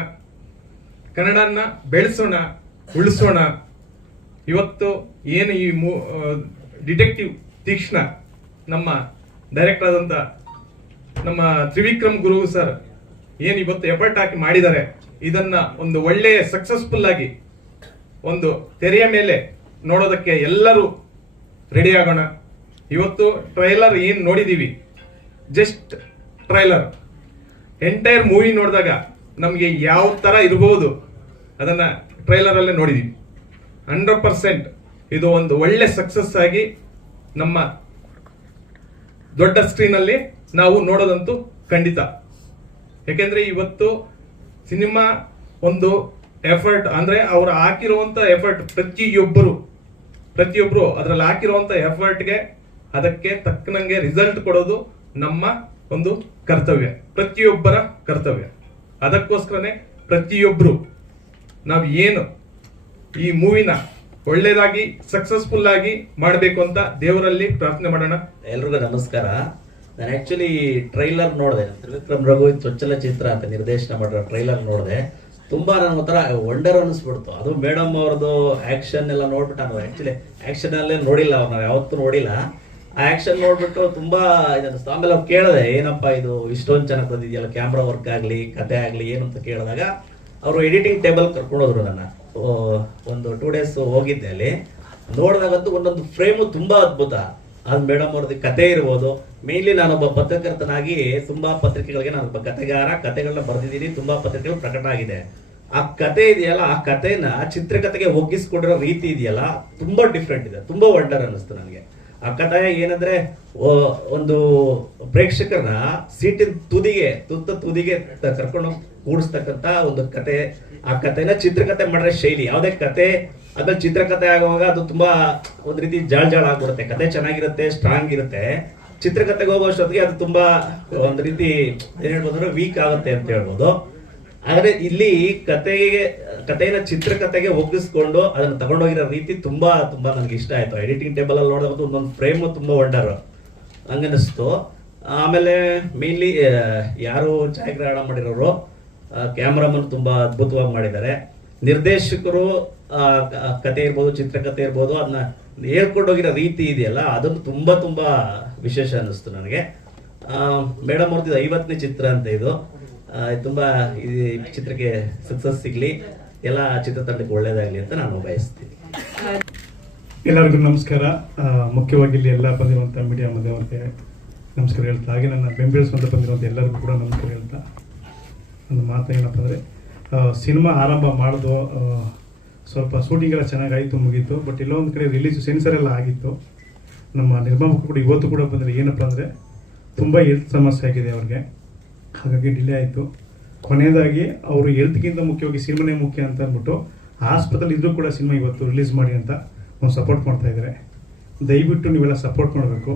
ಕನ್ನಡನ ಬೆಳೆಸೋಣ, ಉಳಿಸೋಣ. ಇವತ್ತು ಏನು ಈ ಡಿಟೆಕ್ಟಿವ್ ತೀಕ್ಷ್ಣ ನಮ್ಮ ಡೈರೆಕ್ಟರ್ ಆದಂಥ ನಮ್ಮ ತ್ರಿವಿಕ್ರಮ್ ಗುರು ಸರ್ ಏನು ಇವತ್ತು ಎಫರ್ಟ್ ಹಾಕಿ ಮಾಡಿದ್ದಾರೆ, ಇದನ್ನ ಒಂದು ಒಳ್ಳೆಯ ಸಕ್ಸಸ್ಫುಲ್ ಆಗಿ ಒಂದು ತೆರೆಯ ಮೇಲೆ ನೋಡೋದಕ್ಕೆ ಎಲ್ಲರೂ ರೆಡಿ ಆಗೋಣ. ಇವತ್ತು ಟ್ರೈಲರ್ ಏನು ನೋಡಿದೀವಿ, ಜಸ್ಟ್ ಟ್ರೈಲರ್. ಎಂಟೈರ್ ಮೂವಿ ನೋಡಿದಾಗ ನಮಗೆ ಯಾವ ತರ ಇರಬಹುದು ಅದನ್ನ ಟ್ರೈಲರ್ ಅಲ್ಲೇ ನೋಡಿದೀವಿ. 100% ಇದು ಒಂದು ಒಳ್ಳೆ ಸಕ್ಸಸ್ ಆಗಿ ನಮ್ಮ ದೊಡ್ಡ ಸ್ಕ್ರೀನ್ ಅಲ್ಲಿ ನಾವು ನೋಡೋದಂತೂ ಖಂಡಿತ. ಯಾಕೆಂದ್ರೆ ಇವತ್ತು ಸಿನಿಮಾ ಒಂದು ಎಫರ್ಟ್, ಅಂದ್ರೆ ಅವ್ರು ಹಾಕಿರುವಂತ ಎಫರ್ಟ್, ಪ್ರತಿಯೊಬ್ಬರು ಅದರಲ್ಲಿ ಹಾಕಿರುವಂತ ಎಫರ್ಟ್ಗೆ ಅದಕ್ಕೆ ತಕ್ಕನಂಗೆ ರಿಸಲ್ಟ್ ಕೊಡೋದು ನಮ್ಮ ಒಂದು ಕರ್ತವ್ಯ, ಪ್ರತಿಯೊಬ್ಬರ ಕರ್ತವ್ಯ. ಅದಕ್ಕೋಸ್ಕರನೇ ಪ್ರತಿಯೊಬ್ಬರು ನಾವು ಏನು ಈ ಮೂವಿನ ಒಳ್ಳೇದಾಗಿ ಸಕ್ಸಸ್ಫುಲ್ ಆಗಿ ಮಾಡಬೇಕು ಅಂತ ದೇವರಲ್ಲಿ ಪ್ರಾರ್ಥನೆ ಮಾಡೋಣ. ಎಲ್ರಿಗೂ ನಮಸ್ಕಾರ. ನಾನು ಆಕ್ಚುಲಿ ಟ್ರೈಲರ್ ನೋಡಿದೆ. ತ್ರಿವಿಕ್ರಮ್ ರಘು ಚೊಚ್ಚಲ ಚಿತ್ರ ಅಂತ ನಿರ್ದೇಶನ ಮಾಡಿರೋ ಟ್ರೈಲರ್ ನೋಡಿದೆ. ತುಂಬಾ ನನ್ನ ಒಂಥರ ವಂಡರ್ ಅನಿಸ್ಬಿಡ್ತು. ಅದು ಮೇಡಮ್ ಅವ್ರದ್ದು ಆಕ್ಷನ್ ಎಲ್ಲ ನೋಡ್ಬಿಟ್ಟು, ನಾನು ಆಕ್ಚುಲಿ ಆಕ್ಷನ್ ಅಲ್ಲೇ ನೋಡಿಲ್ಲ, ಅವ್ರು ನಾವು ಯಾವತ್ತೂ ನೋಡಿಲ್ಲ. ಆ ಆಕ್ಷನ್ ನೋಡ್ಬಿಟ್ಟು ತುಂಬಾ ಇದನ್ನಿಸ್ತು. ಆಮೇಲೆ ಅವ್ರು ಕೇಳಿದೆ, ಏನಪ್ಪಾ ಇದು ಇಷ್ಟೊಂದು ಚೆನ್ನಾಗಿ ಬಂದಿದೆಯಲ್ಲ, ಕ್ಯಾಮ್ರಾ ವರ್ಕ್ ಆಗಲಿ ಕತೆ ಆಗಲಿ ಏನು ಅಂತ ಕೇಳಿದಾಗ ಅವರು ಎಡಿಟಿಂಗ್ ಟೇಬಲ್ ಕರ್ಕೊಂಡೋದ್ರು ನನ್ನ. ಒಂದು 2 days ಹೋಗಿದ್ದೆ. ಅಲ್ಲಿ ನೋಡಿದಾಗಂತೂ ಒಂದೊಂದು ಫ್ರೇಮು ತುಂಬಾ ಅದ್ಭುತ. ಅದು ಮೇಡಮ್ ಅವ್ರದ್ದು ಕತೆ ಇರ್ಬೋದು. ಮೇನ್ಲಿ ನಾನೊಬ್ಬ ಪತ್ರಕರ್ತನಾಗಿ ತುಂಬಾ ಪತ್ರಿಕೆಗಳಿಗೆ ನಾನೊಬ್ಬ ಕತೆಗಾರ, ಕತೆಗಳನ್ನ ಬರೆದಿದ್ದೀನಿ, ತುಂಬಾ ಪತ್ರಿಕೆಗಳು ಪ್ರಕಟ ಆಗಿದೆ. ಆ ಕತೆ ಇದೆಯಲ್ಲ, ಆ ಕತೆನ ಚಿತ್ರಕಥೆಗೆ ಒಗ್ಗಿಸ್ಕೊಂಡಿರೋ ರೀತಿ ಇದೆಯಲ್ಲ, ತುಂಬಾ ಡಿಫ್ರೆಂಟ್ ಇದೆ, ತುಂಬಾ ವಂಡರ್ ಅನ್ನಿಸ್ತು ನನಗೆ. ಆ ಕಥೆ ಏನಂದ್ರೆ, ಒಂದು ಪ್ರೇಕ್ಷಕರನ್ನ ಸೀಟಿನ ತುದಿಗೆ ಕರ್ಕೊಂಡು ಕೂಡಿಸ್ತಕ್ಕಂತ ಒಂದು ಕತೆ. ಆ ಕಥೆನ ಚಿತ್ರಕಥೆ ಮಾಡಿರೋ ಶೈಲಿ, ಯಾವುದೇ ಕತೆ ಅದ್ರಲ್ಲಿ ಚಿತ್ರಕಥೆ ಆಗುವಾಗ ಅದು ತುಂಬಾ ಒಂದ್ ರೀತಿ ಜಾಳ್ ಆಗ್ಬಿಡುತ್ತೆ. ಕತೆ ಚೆನ್ನಾಗಿರುತ್ತೆ, ಸ್ಟ್ರಾಂಗ್ ಇರುತ್ತೆ. ಚಿತ್ರಕಥೆಗೆ ಹೋಗೋಷ್ಟೊತ್ತಿಗೆ ಅದು ತುಂಬಾ ಒಂದ್ ರೀತಿ ಏನ್ ಹೇಳ್ಬೋದು, ವೀಕ್ ಆಗುತ್ತೆ ಅಂತ ಹೇಳ್ಬೋದು. ಆದ್ರೆ ಇಲ್ಲಿ ಕಥೆನ ಚಿತ್ರಕಥೆಗೆ ಒಗ್ಗಿಸ್ಕೊಂಡು ಅದನ್ನ ತಗೊಂಡೋಗಿರೋ ರೀತಿ ತುಂಬಾ ನನ್ಗೆ ಇಷ್ಟ ಆಯ್ತು. ಎಡಿಟಿಂಗ್ ಟೇಬಲ್ ಅಲ್ಲಿ ನೋಡಿದಾಗ ಒಂದೊಂದು ಫ್ರೇಮ್ ತುಂಬಾ ವಂಡರ್ ಹಂಗನ್ನಿಸ್ತು. ಆಮೇಲೆ ಮೇನ್ಲಿ ಯಾರು ಛಾಯಾಗ್ರಹಣ ಮಾಡಿರೋರು, ಕ್ಯಾಮ್ರಾಮನ್ ತುಂಬಾ ಅದ್ಭುತವಾಗಿ ಮಾಡಿದ್ದಾರೆ. ನಿರ್ದೇಶಕರು ಕತೆ ಇರ್ಬೋದು, ಚಿತ್ರಕಥೆ ಇರ್ಬೋದು, ಅದನ್ನ ಹೇಳ್ಕೊಂಡೋಗಿರೋ ರೀತಿ ಇದೆಯಲ್ಲ, ಅದನ್ನು ತುಂಬಾ ವಿಶೇಷ ಅನ್ನಿಸ್ತು ನನಗೆ. ಮೇಡಮ್ ಅವ್ರದ್ದು 50ನೇ ಚಿತ್ರ ಅಂತ ಇದು. ತುಂಬಾ ಈ ಚಿತ್ರಕ್ಕೆ ಸಕ್ಸಸ್ ಸಿಗ್ಲಿ, ಎಲ್ಲ ಚಿತ್ರತಂಡಕ್ಕೆ ಒಳ್ಳೇದಾಗ್ಲಿ ಅಂತ ನಾನು ಬಯಸ್ತೀನಿ. ಎಲ್ಲರಿಗೂ ನಮಸ್ಕಾರ. ಮುಖ್ಯವಾಗಿ ಇಲ್ಲಿ ಎಲ್ಲ ಬಂದಿರುವಂಥ ಮೀಡಿಯಾ ಮಾಧ್ಯಮಕ್ಕೆ ನಮಸ್ಕಾರ ಹೇಳ್ತಾ, ಹಾಗೆ ನನ್ನ ಬೆಂಬಲಿಸುವಂತ ಬಂದಿರುವಂಥ ಎಲ್ಲರಿಗೂ ಕೂಡ ನಮಸ್ಕಾರ ಹೇಳ್ತಾ, ನನ್ನ ಮಾತು ಏನಪ್ಪ ಅಂದರೆ, ಸಿನಿಮಾ ಆರಂಭ ಮಾಡೋದು ಸ್ವಲ್ಪ ಶೂಟಿಂಗ್ ಎಲ್ಲ ಚೆನ್ನಾಗಾಯಿತು, ಮುಗೀತು. ಬಟ್ ಎಲ್ಲೋ ಒಂದು ಕಡೆ ರಿಲೀಸು ಸೆನ್ಸರ್ ಎಲ್ಲ ಆಗಿತ್ತು. ನಮ್ಮ ನಿರ್ಮಾಪಕರು ಕೂಡ ಇವತ್ತು ಕೂಡ ಬಂದರೆ ಏನಪ್ಪ ಅಂದರೆ, ತುಂಬ ಹೆಲ್ತ್ ಸಮಸ್ಯೆ ಆಗಿದೆ ಅವ್ರಿಗೆ, ಹಾಗಾಗಿ ಡಿಲೇ ಆಯಿತು. ಕೊನೆಯದಾಗಿ ಅವರು ಹೆಲ್ತ್ಗಿಂತ ಮುಖ್ಯವಾಗಿ ಸಿನಿಮಾನೇ ಮುಖ್ಯ ಅಂತ ಅಂದ್ಬಿಟ್ಟು ಆಸ್ಪತ್ರೆ ಇದ್ರೂ ಕೂಡ ಸಿನಿಮಾ ಇವತ್ತು ರಿಲೀಸ್ ಮಾಡಿ ಅಂತ ಒಂದು ಸಪೋರ್ಟ್ ಮಾಡ್ತಾ ಇದ್ದಾರೆ. ದಯವಿಟ್ಟು ನೀವೆಲ್ಲ ಸಪೋರ್ಟ್ ಮಾಡಬೇಕು,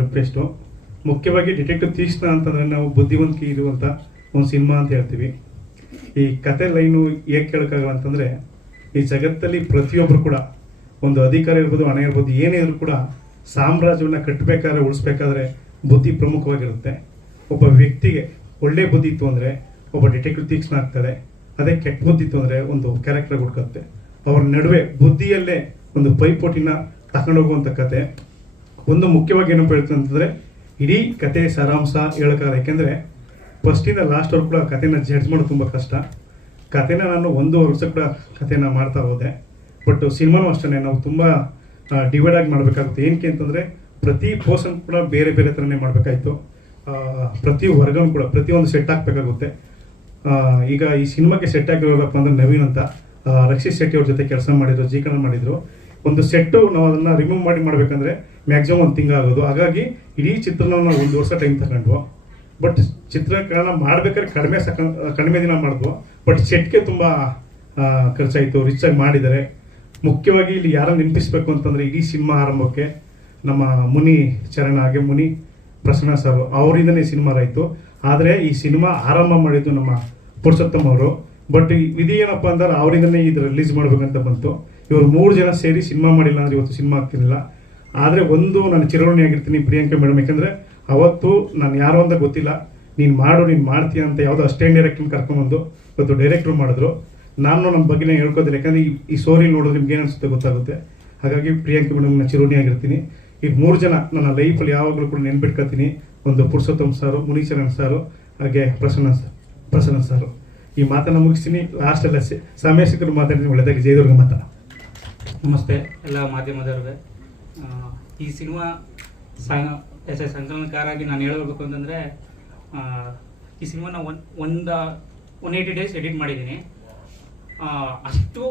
ರಿಕ್ವೆಸ್ಟು. ಮುಖ್ಯವಾಗಿ ಡಿಟೆಕ್ಟಿವ್ ತೀಕ್ಷ್ಣ ಅಂತಂದರೆ ನಾವು ಬುದ್ಧಿವಂತಿಕೆ ಇರುವಂಥ ಒಂದು ಸಿನಿಮಾ ಅಂತ ಹೇಳ್ತೀವಿ. ಈ ಕತೆ ಲೈನು ಹೇಗೆ ಕೇಳೋಕ್ಕಾಗಲ್ಲ ಅಂತಂದರೆ, ಈ ಜಗತ್ತಲ್ಲಿ ಪ್ರತಿಯೊಬ್ಬರು ಕೂಡ ಒಂದು ಅಧಿಕಾರ ಇರ್ಬೋದು, ಹಣ ಇರ್ಬೋದು, ಏನೇ ಇದ್ರೂ ಕೂಡ ಸಾಮ್ರಾಜ್ಯವನ್ನು ಕಟ್ಟಬೇಕಾದ್ರೆ, ಉಳಿಸ್ಬೇಕಾದ್ರೆ ಬುದ್ಧಿ ಪ್ರಮುಖವಾಗಿರುತ್ತೆ. ಒಬ್ಬ ವ್ಯಕ್ತಿಗೆ ಒಳ್ಳೆ ಬುದ್ಧಿ ಇತ್ತು ಅಂದರೆ ಒಬ್ಬ ಡಿಟೆಕ್ಟಿವ್ ತೀಕ್ಷ್ಣ ಆಗ್ತಾರೆ. ಅದೇ ಕೆಟ್ಟ ಬುದ್ಧಿ ಇತ್ತು ಅಂದರೆ ಒಂದು ಕ್ಯಾರೆಕ್ಟರ್ ಹುಡ್ಕತ್ತೆ. ಅವ್ರ ನಡುವೆ ಬುದ್ಧಿಯಲ್ಲೇ ಒಂದು ಪೈಪೋಟಿನ ತಗೊಂಡೋಗುವಂಥ ಕತೆ. ಒಂದು ಮುಖ್ಯವಾಗಿ ಏನಪ್ಪ ಹೇಳ್ತೀನಿ ಅಂತಂದರೆ, ಇಡೀ ಕತೆ ಸಾರಾಂಶ ಹೇಳೋಕ್ಕಾಗಲ್ಲ. ಯಾಕೆಂದರೆ ಫಸ್ಟಿಂದ ಲಾಸ್ಟ್ವರೆಗೂ ಕೂಡ ಕಥೆನ ಜಡ್ಜ್ ಮಾಡೋದು ತುಂಬ ಕಷ್ಟ. ಕಥೆನ ನಾನು 1 ವರ್ಷ ಕೂಡ ಕಥೆನ ಮಾಡ್ತಾ ಹೋದೆ. ಬಟ್ ಸಿನಿಮಾನೂ ಅಷ್ಟೇ ನಾವು ತುಂಬ ಡಿವೈಡ್ ಆಗಿ ಮಾಡಬೇಕಾಗುತ್ತೆ. ಏನಕ್ಕೆ ಅಂತಂದರೆ ಪ್ರತಿ ಪರ್ಸನ್ ಕೂಡ ಬೇರೆ ಬೇರೆ ಥರನೇ ಮಾಡಬೇಕಾಯ್ತು. ಪ್ರತಿ ವರ್ಗನೂ ಕೂಡ ಪ್ರತಿಯೊಂದು ಸೆಟ್ ಹಾಕಬೇಕಾಗುತ್ತೆ. ಈಗ ಈ ಸಿನಿಮಾಗೆ ಸೆಟ್ ಆಗಿರೋರಪ್ಪ ಅಂದರೆ ನವೀನ್ ಅಂತ, ರಕ್ಷಿತ್ ಶೆಟ್ಟಿ ಅವ್ರ ಜೊತೆ ಕೆಲಸ ಮಾಡಿದ್ರು, ಜಿ ಕನ್ನಡ ಮಾಡಿದ್ರು. ಒಂದು ಸೆಟ್ಟು ನಾವು ಅದನ್ನು ರಿಮೂವ್ ಮಾಡಬೇಕಂದ್ರೆ ಮ್ಯಾಕ್ಸಿಮಮ್ 1 ತಿಂಗಳಾಗೋದು. ಹಾಗಾಗಿ ಇಡೀ ಚಿತ್ರನ ನಾವು 1 ವರ್ಷ ಟೈಮ್ ತಗೊಂಡ್ವು. ಬಟ್ ಚಿತ್ರೀಕರಣ ಮಾಡ್ಬೇಕಾದ್ರೆ ಕಡಿಮೆ ದಿನ ಮಾಡಿದ್ವು. ಬಟ್ ಸೆಟ್ಗೆ ತುಂಬ ಖರ್ಚಾಯಿತು, ರಿಚಾಗಿ ಮಾಡಿದ್ದಾರೆ. ಮುಖ್ಯವಾಗಿ ಇಲ್ಲಿ ಯಾರನ್ನು ನೆನಪಿಸ್ಬೇಕು ಅಂತಂದರೆ, ಇಡೀ ಸಿನಿಮಾ ಆರಂಭಕ್ಕೆ ನಮ್ಮ ಮುನಿ ಚರಣ ಹಾಗೆ ಮುನಿ ಪ್ರಸನ್ನ ಸರ್ ಅವರಿಂದನೇ ಸಿನಿಮಾ ಆಯಿತು. ಆದರೆ ಈ ಸಿನಿಮಾ ಆರಂಭ ಮಾಡಿದ್ದು ನಮ್ಮ ಪುರುಷೋತ್ತಮ್ ಅವರು. ಬಟ್ ಇದು ಏನಪ್ಪ ಅಂದ್ರೆ ಅವರಿಂದನೇ ಇದು ರಿಲೀಸ್ ಮಾಡಬೇಕಂತ ಬಂತು. ಇವರು 3 ಜನ ಸೇರಿ ಸಿನಿಮಾ ಮಾಡಿಲ್ಲ ಅಂದರೆ ಇವತ್ತು ಸಿನಿಮಾ ಆಗ್ತಿರಲಿಲ್ಲ. ಆದರೆ ಒಂದು ನಾನು ಚಿರಋಣಿ ಆಗಿರ್ತೀನಿ ಪ್ರಿಯಾಂಕಾ ಮೇಡಮ್. ಯಾಕೆಂದರೆ ಅವತ್ತು ನಾನು ಯಾರು ಅಂತ ಗೊತ್ತಿಲ್ಲ, ನೀನು ಮಾಡ್ತೀಯ ಅಂತ ಯಾವುದೋ ಅಷ್ಟೇ ಡೈರೆಕ್ಟ್ರನ್ನ ಕರ್ಕೊಂಡ್ಬಂದು ಇವತ್ತು ಡೈರೆಕ್ಟ್ರು ಮಾಡಿದ್ರು. ನಾನು ನಮ್ಮ ಬಗ್ಗೆ ಹೇಳ್ಕೋದಿಲ್ಲ, ಯಾಕಂದರೆ ಈ ಸ್ಟೋರಿ ನೋಡಿದ್ರೆ ನಿಮ್ಗೆ ಏನು ಅನಿಸುತ್ತೆ ಗೊತ್ತಾಗುತ್ತೆ. ಹಾಗಾಗಿ ಪ್ರಿಯಾಂಕಾ ಮೇಡಮ್ ನಾನು ಚಿರಋಣಿ ಆಗಿರ್ತೀನಿ. ಈಗ 3 ಜನ ನನ್ನ ಲೈಫಲ್ಲಿ ಯಾವಾಗಲೂ ಕೂಡ ನೆನ್ಪಿಟ್ಕೊತೀನಿ. ಒಂದು ಪುರುಷೋತ್ತಮ್ ಸಾರು, ಮುನೀಚರಣ್ ಸಾರು, ಹಾಗೆ ಪ್ರಸನ್ನ ಸಾರು. ಈ ಮಾತನ್ನು ಮುಗಿಸ್ತೀನಿ. ಲಾಸ್ಟೆಲ್ಲ ಸಮಯ ಸಿಕ್ಕರು ಮಾತಾಡ್ತೀನಿ. ಒಳ್ಳೆದಾಗಿ ಜಯದುರ್ಗ ಮಾತ. ನಮಸ್ತೆ ಎಲ್ಲ ಮಾಧ್ಯಮದವ್ರಿಗೆ. ಈ ಸಿನಿಮಾ ಎಸ್ ಎ ಸಂಕಲನಕಾರಾಗಿ ನಾನು ಹೇಳಬೇಕು ಅಂತಂದರೆ, ಈ ಸಿನಿಮಾನ 180 ಡೇಸ್ ಎಡಿಟ್ ಮಾಡಿದ್ದೀನಿ. ಅಷ್ಟು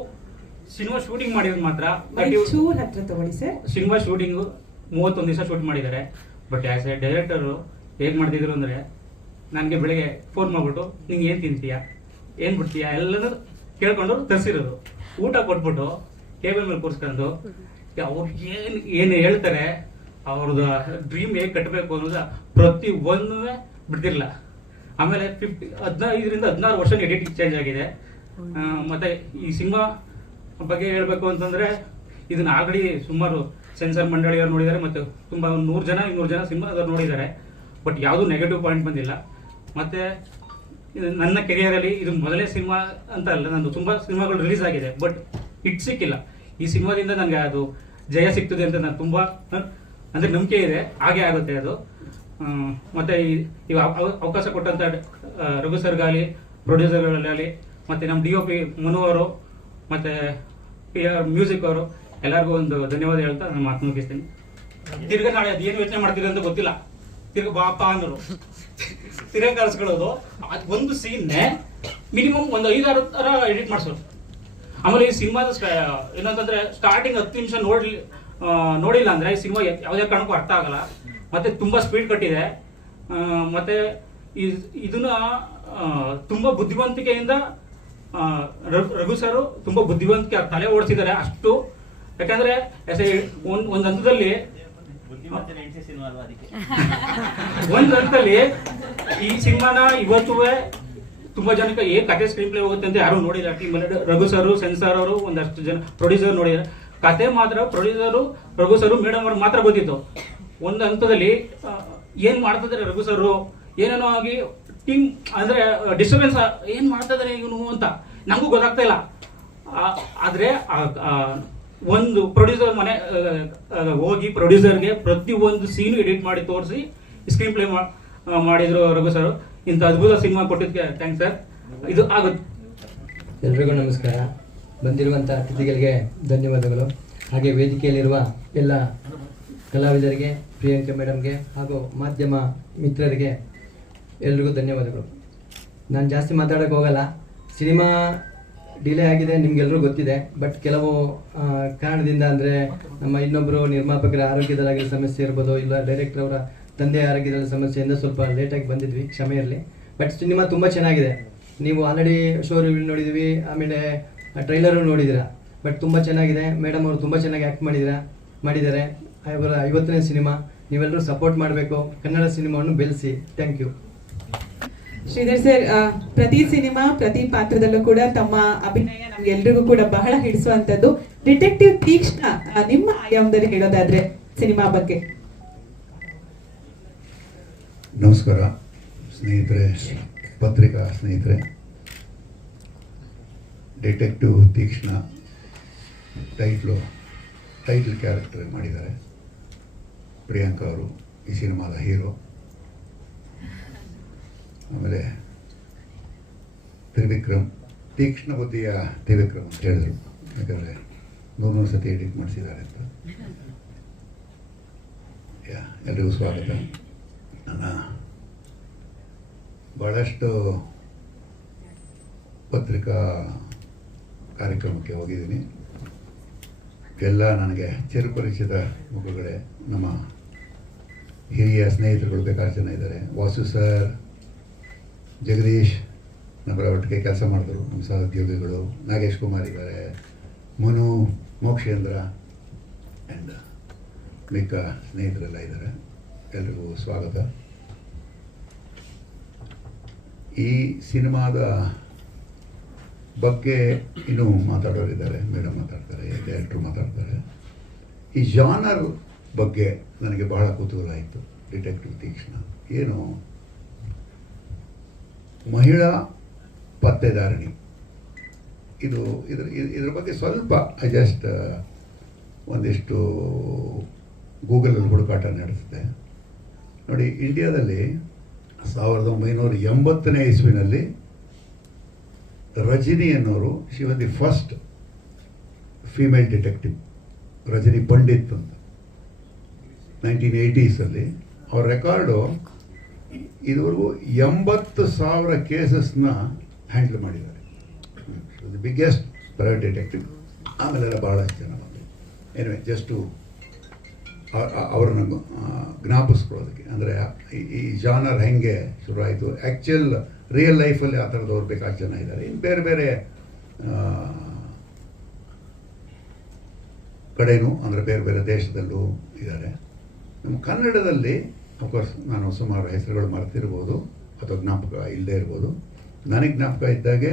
ಸಿನಿಮಾ ಶೂಟಿಂಗ್ ಮಾಡಿರೋದು ಮಾತ್ರ ಹತ್ರ ತಗೊಳ್ಳಿ ಸರ್. ಸಿನಿಮಾ ಶೂಟಿಂಗು 31 ದಿವಸ ಶೂಟ್ ಮಾಡಿದ್ದಾರೆ. ಬಟ್ ಆ್ಯಸ್ ಎ ಡೈರೆಕ್ಟರು ಹೇಗೆ ಮಾಡ್ತಿದ್ರು ಅಂದರೆ, ನನಗೆ ಬೆಳಗ್ಗೆ ಫೋನ್ ಮಾಡಿಬಿಟ್ಟು ನಿಂಗೆ ಏನು ತಿಂತೀಯಾ, ಏನು ಬಿಡ್ತೀಯಾ ಎಲ್ಲನೂ ಕೇಳ್ಕೊಂಡು ತರಿಸಿರೋದು. ಊಟ ಕೊಟ್ಬಿಟ್ಟು ಟೇಬಲ್ ಮೇಲೆ ಕೂರಿಸ್ಕೊಂಡು ಅವ್ರಿಗೆ ಏನು ಹೇಳ್ತಾರೆ, ಅವ್ರದ್ದು ಡ್ರೀಮ್ ಹೇಗೆ ಕಟ್ಟಬೇಕು ಅನ್ನೋದು ಪ್ರತಿ ಒಂದೂ ಬಿಡ್ತಿರಲಿಲ್ಲ. ಆಮೇಲೆ 15ರಿಂದ 16 ವರ್ಷ ಎಡಿಟಿಂಗ್ ಚೇಂಜ್ ಆಗಿದೆ. ಮತ್ತು ಈ ಸಿನಿಮಾ ಬಗ್ಗೆ ಹೇಳಬೇಕು ಅಂತಂದರೆ, ಇದನ್ನ ಆಲ್ರೆಡಿ ಸುಮಾರು ಸೆನ್ಸರ್ ಮಂಡಳಿಯವರು ನೋಡಿದ್ದಾರೆ, ಮತ್ತು ತುಂಬ 100 ಜನ 200 ಜನ ಸಿನಿಮಾದವ್ರು ನೋಡಿದ್ದಾರೆ. ಬಟ್ ಯಾವುದೂ ನೆಗೆಟಿವ್ ಪಾಯಿಂಟ್ ಬಂದಿಲ್ಲ. ಮತ್ತು ನನ್ನ ಕೆರಿಯರಲ್ಲಿ ಇದು ಮೊದಲನೇ ಸಿನಿಮಾ ಅಂತ ಅಲ್ಲ, ನಂದು ತುಂಬ ಸಿನಿಮಾಗಳು ರಿಲೀಸ್ ಆಗಿದೆ, ಬಟ್ ಹಿಟ್ ಸಿಕ್ಕಿಲ್ಲ. ಈ ಸಿನಿಮಾದಿಂದ ನನಗೆ ಅದು ಜಯ ಸಿಗ್ತದೆ ಅಂತ ನಾನು ತುಂಬ ಅಂದರೆ ನಂಬಿಕೆ ಇದೆ, ಹಾಗೆ ಆಗುತ್ತೆ ಅದು. ಮತ್ತು ಈ ಅವಕಾಶ ಕೊಟ್ಟಂಥ ರಘು ಸರ್ಗಾಲಿ, ಪ್ರೊಡ್ಯೂಸರ್ಗಳಾಗಲಿ, ಮತ್ತು ನಮ್ಮ DOP ಮನು ಅವರು, ಮತ್ತು PR ಮ್ಯೂಸಿಕ್ ಅವರು, ಎಲ್ಲರಿಗೂ ಒಂದು ಧನ್ಯವಾದ ಹೇಳ್ತಾ ನಾನು ಮಾತು ಮುಗಿಸ್ತೀನಿ. ತಿರ್ಗ ನಾಳೆ ಅದು ಏನು ಯೋಚನೆ ಮಾಡ್ತೀರಿ ಅಂತ ಗೊತ್ತಿಲ್ಲ, ತಿರ್ಗ ಬಾಪ ಅನ್ನೋರು ತಿರ್ಗ ಕರ್ಸ್ಕೊಳ್ಳೋದು. ಅದು ಒಂದು ಸೀನ್ನೇ ಮಿನಿಮಮ್ ಒಂದು 5-6 ಥರ ಎಡಿಟ್ ಮಾಡಿಸೋರು. ಆಮೇಲೆ ಈ ಸಿನಿಮಾದ ಏನಂತಂದ್ರೆ, ಸ್ಟಾರ್ಟಿಂಗ್ 10 ನಿಮಿಷ ನೋಡಿಲ್ಲ ಅಂದರೆ ಈ ಸಿನಿಮಾ ಯಾವುದೇ ಕಾರಣಕ್ಕೂ ಅರ್ಥ ಆಗಲ್ಲ. ಮತ್ತು ತುಂಬ ಸ್ಪೀಡ್ ಕಟ್ಟಿದೆ. ಮತ್ತು ಇದನ್ನ ತುಂಬ ಬುದ್ಧಿವಂತಿಕೆಯಿಂದ ರಘು ಸರ್ ತುಂಬ ಬುದ್ಧಿವಂತಿಕೆ ತಲೆ ಓಡಿಸಿದ್ದಾರೆ ಅಷ್ಟು. ಯಾಕಂದರೆ ಒಂದು ಹಂತದಲ್ಲಿ ಈ ಸಿನಿಮಾನ ಇವತ್ತು ತುಂಬಾ ಜನಕ್ಕೆ ಕತೆ ಸ್ಕ್ರೀನ್ ಪ್ಲೇ ಹೋಗುತ್ತೆ ಅಂತ ಯಾರು ನೋಡಿಲ್ಲ. ಟೀಮಲ್ಲಿ ರಘು ಸರ್, ಸೆನ್ಸಾರ್ ಅವರು, ಒಂದಷ್ಟು ಜನ ಪ್ರೊಡ್ಯೂಸರ್ ನೋಡಿದ್ದಾರೆ. ಕತೆ ಮಾತ್ರ ಪ್ರೊಡ್ಯೂಸರು ರಘು ಸರ್, ಮೇಡಮ್ ಅವ್ರಿಗೆ ಮಾತ್ರ ಗೊತ್ತಿತ್ತು. ಒಂದು ಹಂತದಲ್ಲಿ ಏನ್ ಮಾಡ್ತಿದ್ದಾರೆ ರಘು ಸರ್, ಏನೇನೋ ಆಗಿ ಟೀಮ್ ಅಂದ್ರೆ ಡಿಸ್ಟರ್ಬೆನ್ಸ್, ಏನ್ ಮಾಡ್ತಾ ಇದಾರೆ ಇವನು ಅಂತ ನಮಗೂ ಗೊತ್ತಾಗ್ತಾ ಇಲ್ಲ. ಆದ್ರೆ ಒಂದು ಪ್ರೊಡ್ಯೂಸರ್ ಮನೆ ಹೋಗಿ ಪ್ರೊಡ್ಯೂಸರ್ಗೆ ಪ್ರತಿ ಒಂದು ಸೀನು ಎಡಿಟ್ ಮಾಡಿ ತೋರಿಸಿ ಸ್ಕ್ರೀನ್ ಪ್ಲೇ ಮಾಡಿದ್ರು ರಘು ಸರ್. ಇಂಥ ಅದ್ಭುತ ಸಿನಿಮಾ ಕೊಟ್ಟಿದ್ದಕ್ಕೆ ಥ್ಯಾಂಕ್ಸ್ ಸರ್. ಇದು ಆಗುತ್ತೆ. ಎಲ್ರಿಗೂ ನಮಸ್ಕಾರ. ಬಂದಿರುವಂಥ ಅತಿಥಿಗಳಿಗೆ ಧನ್ಯವಾದಗಳು. ಹಾಗೆ ವೇದಿಕೆಯಲ್ಲಿರುವ ಎಲ್ಲ ಕಲಾವಿದರಿಗೆ, ಪ್ರಿಯಾಂಕಾ ಮೇಡಮ್ಗೆ ಹಾಗೂ ಮಾಧ್ಯಮ ಮಿತ್ರರಿಗೆ ಎಲ್ರಿಗೂ ಧನ್ಯವಾದಗಳು. ನಾನು ಜಾಸ್ತಿ ಮಾತಾಡೋಕ್ಕೆ ಹೋಗಲ್ಲ. ಸಿನಿಮಾ ಡಿಲೇ ಆಗಿದೆ, ನಿಮ್ಗೆಲ್ಲರೂ ಗೊತ್ತಿದೆ. ಬಟ್ ಕೆಲವು ಕಾರಣದಿಂದ ಅಂದರೆ ನಮ್ಮ ಇನ್ನೊಬ್ಬರು ನಿರ್ಮಾಪಕರ ಆರೋಗ್ಯದಲ್ಲಾಗಿರೋ ಸಮಸ್ಯೆ ಇರ್ಬೋದು, ಇಲ್ಲ ಡೈರೆಕ್ಟರ್ ಅವರ ತಂದೆ ಆರೋಗ್ಯದ ಸಮಸ್ಯೆಯಿಂದ ಸ್ವಲ್ಪ ಲೇಟಾಗಿ ಬಂದಿದ್ವಿ, ಕ್ಷಮೆ ಇರಲಿ. ಬಟ್ ಸಿನಿಮಾ ತುಂಬ ಚೆನ್ನಾಗಿದೆ. ನೀವು ಆಲ್ರೆಡಿ ಶೋ ರಿವ್ಯೂ ನೋಡಿದ್ವಿ, ಆಮೇಲೆ ಟ್ರೈಲರು ನೋಡಿದ್ದೀರಾ. ಬಟ್ ತುಂಬ ಚೆನ್ನಾಗಿದೆ. ಮೇಡಮ್ ಅವರು ತುಂಬ ಚೆನ್ನಾಗಿ ಆ್ಯಕ್ಟ್ ಮಾಡಿದ್ದಾರೆ. ಅವರ 50ನೇ ಸಿನಿಮಾ. ನೀವೆಲ್ಲರೂ ಸಪೋರ್ಟ್ ಮಾಡಬೇಕು, ಕನ್ನಡ ಸಿನಿಮಾವನ್ನು ಬೆಳೆಸಿ. Thank you. ಶ್ರೀಧರ್ ಸರ್, ಪ್ರತಿ ಸಿನಿಮಾ ಪ್ರತಿ ಪಾತ್ರದಲ್ಲೂ ಕೂಡ ತಮ್ಮ ಅಭಿನಯ ನಮ್ಗೆಲ್ರಿಗೂ ಕೂಡ ಬಹಳ ಹಿಡಿಸುವಂತದ್ದು. ಡಿಟೆಕ್ಟಿವ್ ತೀಕ್ಷ್ಣ, ನಿಮ್ಮ ಆಯಾಮದಲ್ಲಿ ಹೇಳೋದಾದ್ರೆ ಸಿನಿಮಾ ಬಗ್ಗೆ. ನಮಸ್ಕಾರ ಸ್ನೇಹಿತರೆ, ಪತ್ರಿಕಾ ಸ್ನೇಹಿತರೆ. ಡಿಟೆಕ್ಟಿವ್ ತೀಕ್ಷ್ಣ ಟೈಟಲ್ ಕ್ಯಾರೆಕ್ಟರ್ ಮಾಡಿದ್ದಾರೆ. ಪ್ರಿಯಾಂಕಾ ಅವರು ಈ ಸಿನಿಮಾದ ಹೀರೋ. ಆಮೇಲೆ ತೀಕ್ಷ್ಣ ಬುದ್ಧಿಯ ತ್ರಿವಿಕ್ರಮ್ ಅಂತ ಹೇಳಿದ್ರು, ಯಾಕಂದರೆ 100 ಸತಿ ಎಡಿಟ್ ಮಾಡಿಸಿದ್ದಾರೆ ಅಂತ. ಎಲ್ರಿಗೂ ಸ್ವಾಗತ. ನನ್ನ ಭಾಳಷ್ಟು ಪತ್ರಿಕಾ ಕಾರ್ಯಕ್ರಮಕ್ಕೆ ಹೋಗಿದ್ದೀನಿ. ಎಲ್ಲ ನನಗೆ ಚಿರಪರಿಚಿತ ಮುಖಗಳೇ. ನಮ್ಮ ಹಿರಿಯ ಸ್ನೇಹಿತರುಗಳು ಬೇಕಾರು ಜನ ಇದ್ದಾರೆ. ವಾಸು ಸರ್, ಜಗದೀಶ್ ನಮ್ಮ ಒಟ್ಟಿಗೆ ಕೆಲಸ ಮಾಡಿದ್ರು, ನಮ್ಮ ಸಹೋದ್ಯೋಗಿಗಳು. ನಾಗೇಶ್ ಕುಮಾರ್ ಇದ್ದಾರೆ, ಮನು, ಮೋಕ್ಷೇಂದ್ರ ಆ್ಯಂಡ್ ಮಿಕ್ಕ ಸ್ನೇಹಿತರೆಲ್ಲ ಇದ್ದಾರೆ. ಎಲ್ರಿಗೂ ಸ್ವಾಗತ. ಈ ಸಿನಿಮಾದ ಬಗ್ಗೆ ಇನ್ನೂ ಮಾತಾಡೋರಿದ್ದಾರೆ, ಮೇಡಮ್ ಮಾತಾಡ್ತಾರೆ, ಡೈರೆಕ್ಟ್ರು ಮಾತಾಡ್ತಾರೆ. ಈ ಜಾನರ್ ಬಗ್ಗೆ ನನಗೆ ಬಹಳ ಕುತೂಹಲ ಆಯಿತು. ಡಿಟೆಕ್ಟಿವ್ ತೀಕ್ಷ್ಣ ಏನು ಮಹಿಳಾ ಪತ್ತೆದಾರಣಿ, ಇದ್ರ ಬಗ್ಗೆ ಸ್ವಲ್ಪ ಜಸ್ಟ್ ಒಂದಿಷ್ಟು ಗೂಗಲಲ್ಲಿ ಹುಡುಕಾಟ ನಡೆಸಿದೆ. ನೋಡಿ, ಇಂಡಿಯಾದಲ್ಲಿ 1980ನೇ ಇಸ್ವಿನಲ್ಲಿ ರಜನಿ ಅನ್ನೋರು, she was the first female detective, Rajani Pandit ಅಂತ, 1980s ಅವ್ರ ರೆಕಾರ್ಡು ಇದುವರೆಗೂ 80,000 ಕೇಸಸ್ನ ಹ್ಯಾಂಡಲ್ ಮಾಡಿದ್ದಾರೆ. The biggest private detective. ಆಮೇಲೆಲ್ಲ ಬಹಳಷ್ಟು ಜನ ಬಂದರು. ಎನಿವೆ, ಜಸ್ಟು ಅವ್ರನ್ನ ಜ್ಞಾಪಿಸ್ಕೊಳ್ಳೋದಕ್ಕೆ, ಅಂದರೆ ಈ ಜಾನರ್ ಹೆಂಗೆ ಶುರುವಾಯಿತು, ಆ್ಯಕ್ಚುಯಲ್ ರಿಯಲ್ ಲೈಫಲ್ಲಿ ಆ ಥರದವ್ರು ಬೇಕಾದ ಜನ ಇದ್ದಾರೆ. ಇನ್ನು ಬೇರೆ ಬೇರೆ ಕಡೆನೂ, ಅಂದರೆ ಬೇರೆ ಬೇರೆ ದೇಶದಲ್ಲೂ ಇದ್ದಾರೆ. ನಮ್ಮ ಕನ್ನಡದಲ್ಲಿ ಅಫ್ಕೋರ್ಸ್ ನಾನು ಸುಮಾರು ಹೆಸರುಗಳು ಮರೆತಿರ್ಬೋದು ಅಥವಾ ಜ್ಞಾಪಕ ಇಲ್ಲದೆ ಇರ್ಬೋದು. ನನಗೆ ಜ್ಞಾಪಕ ಇದ್ದಾಗೆ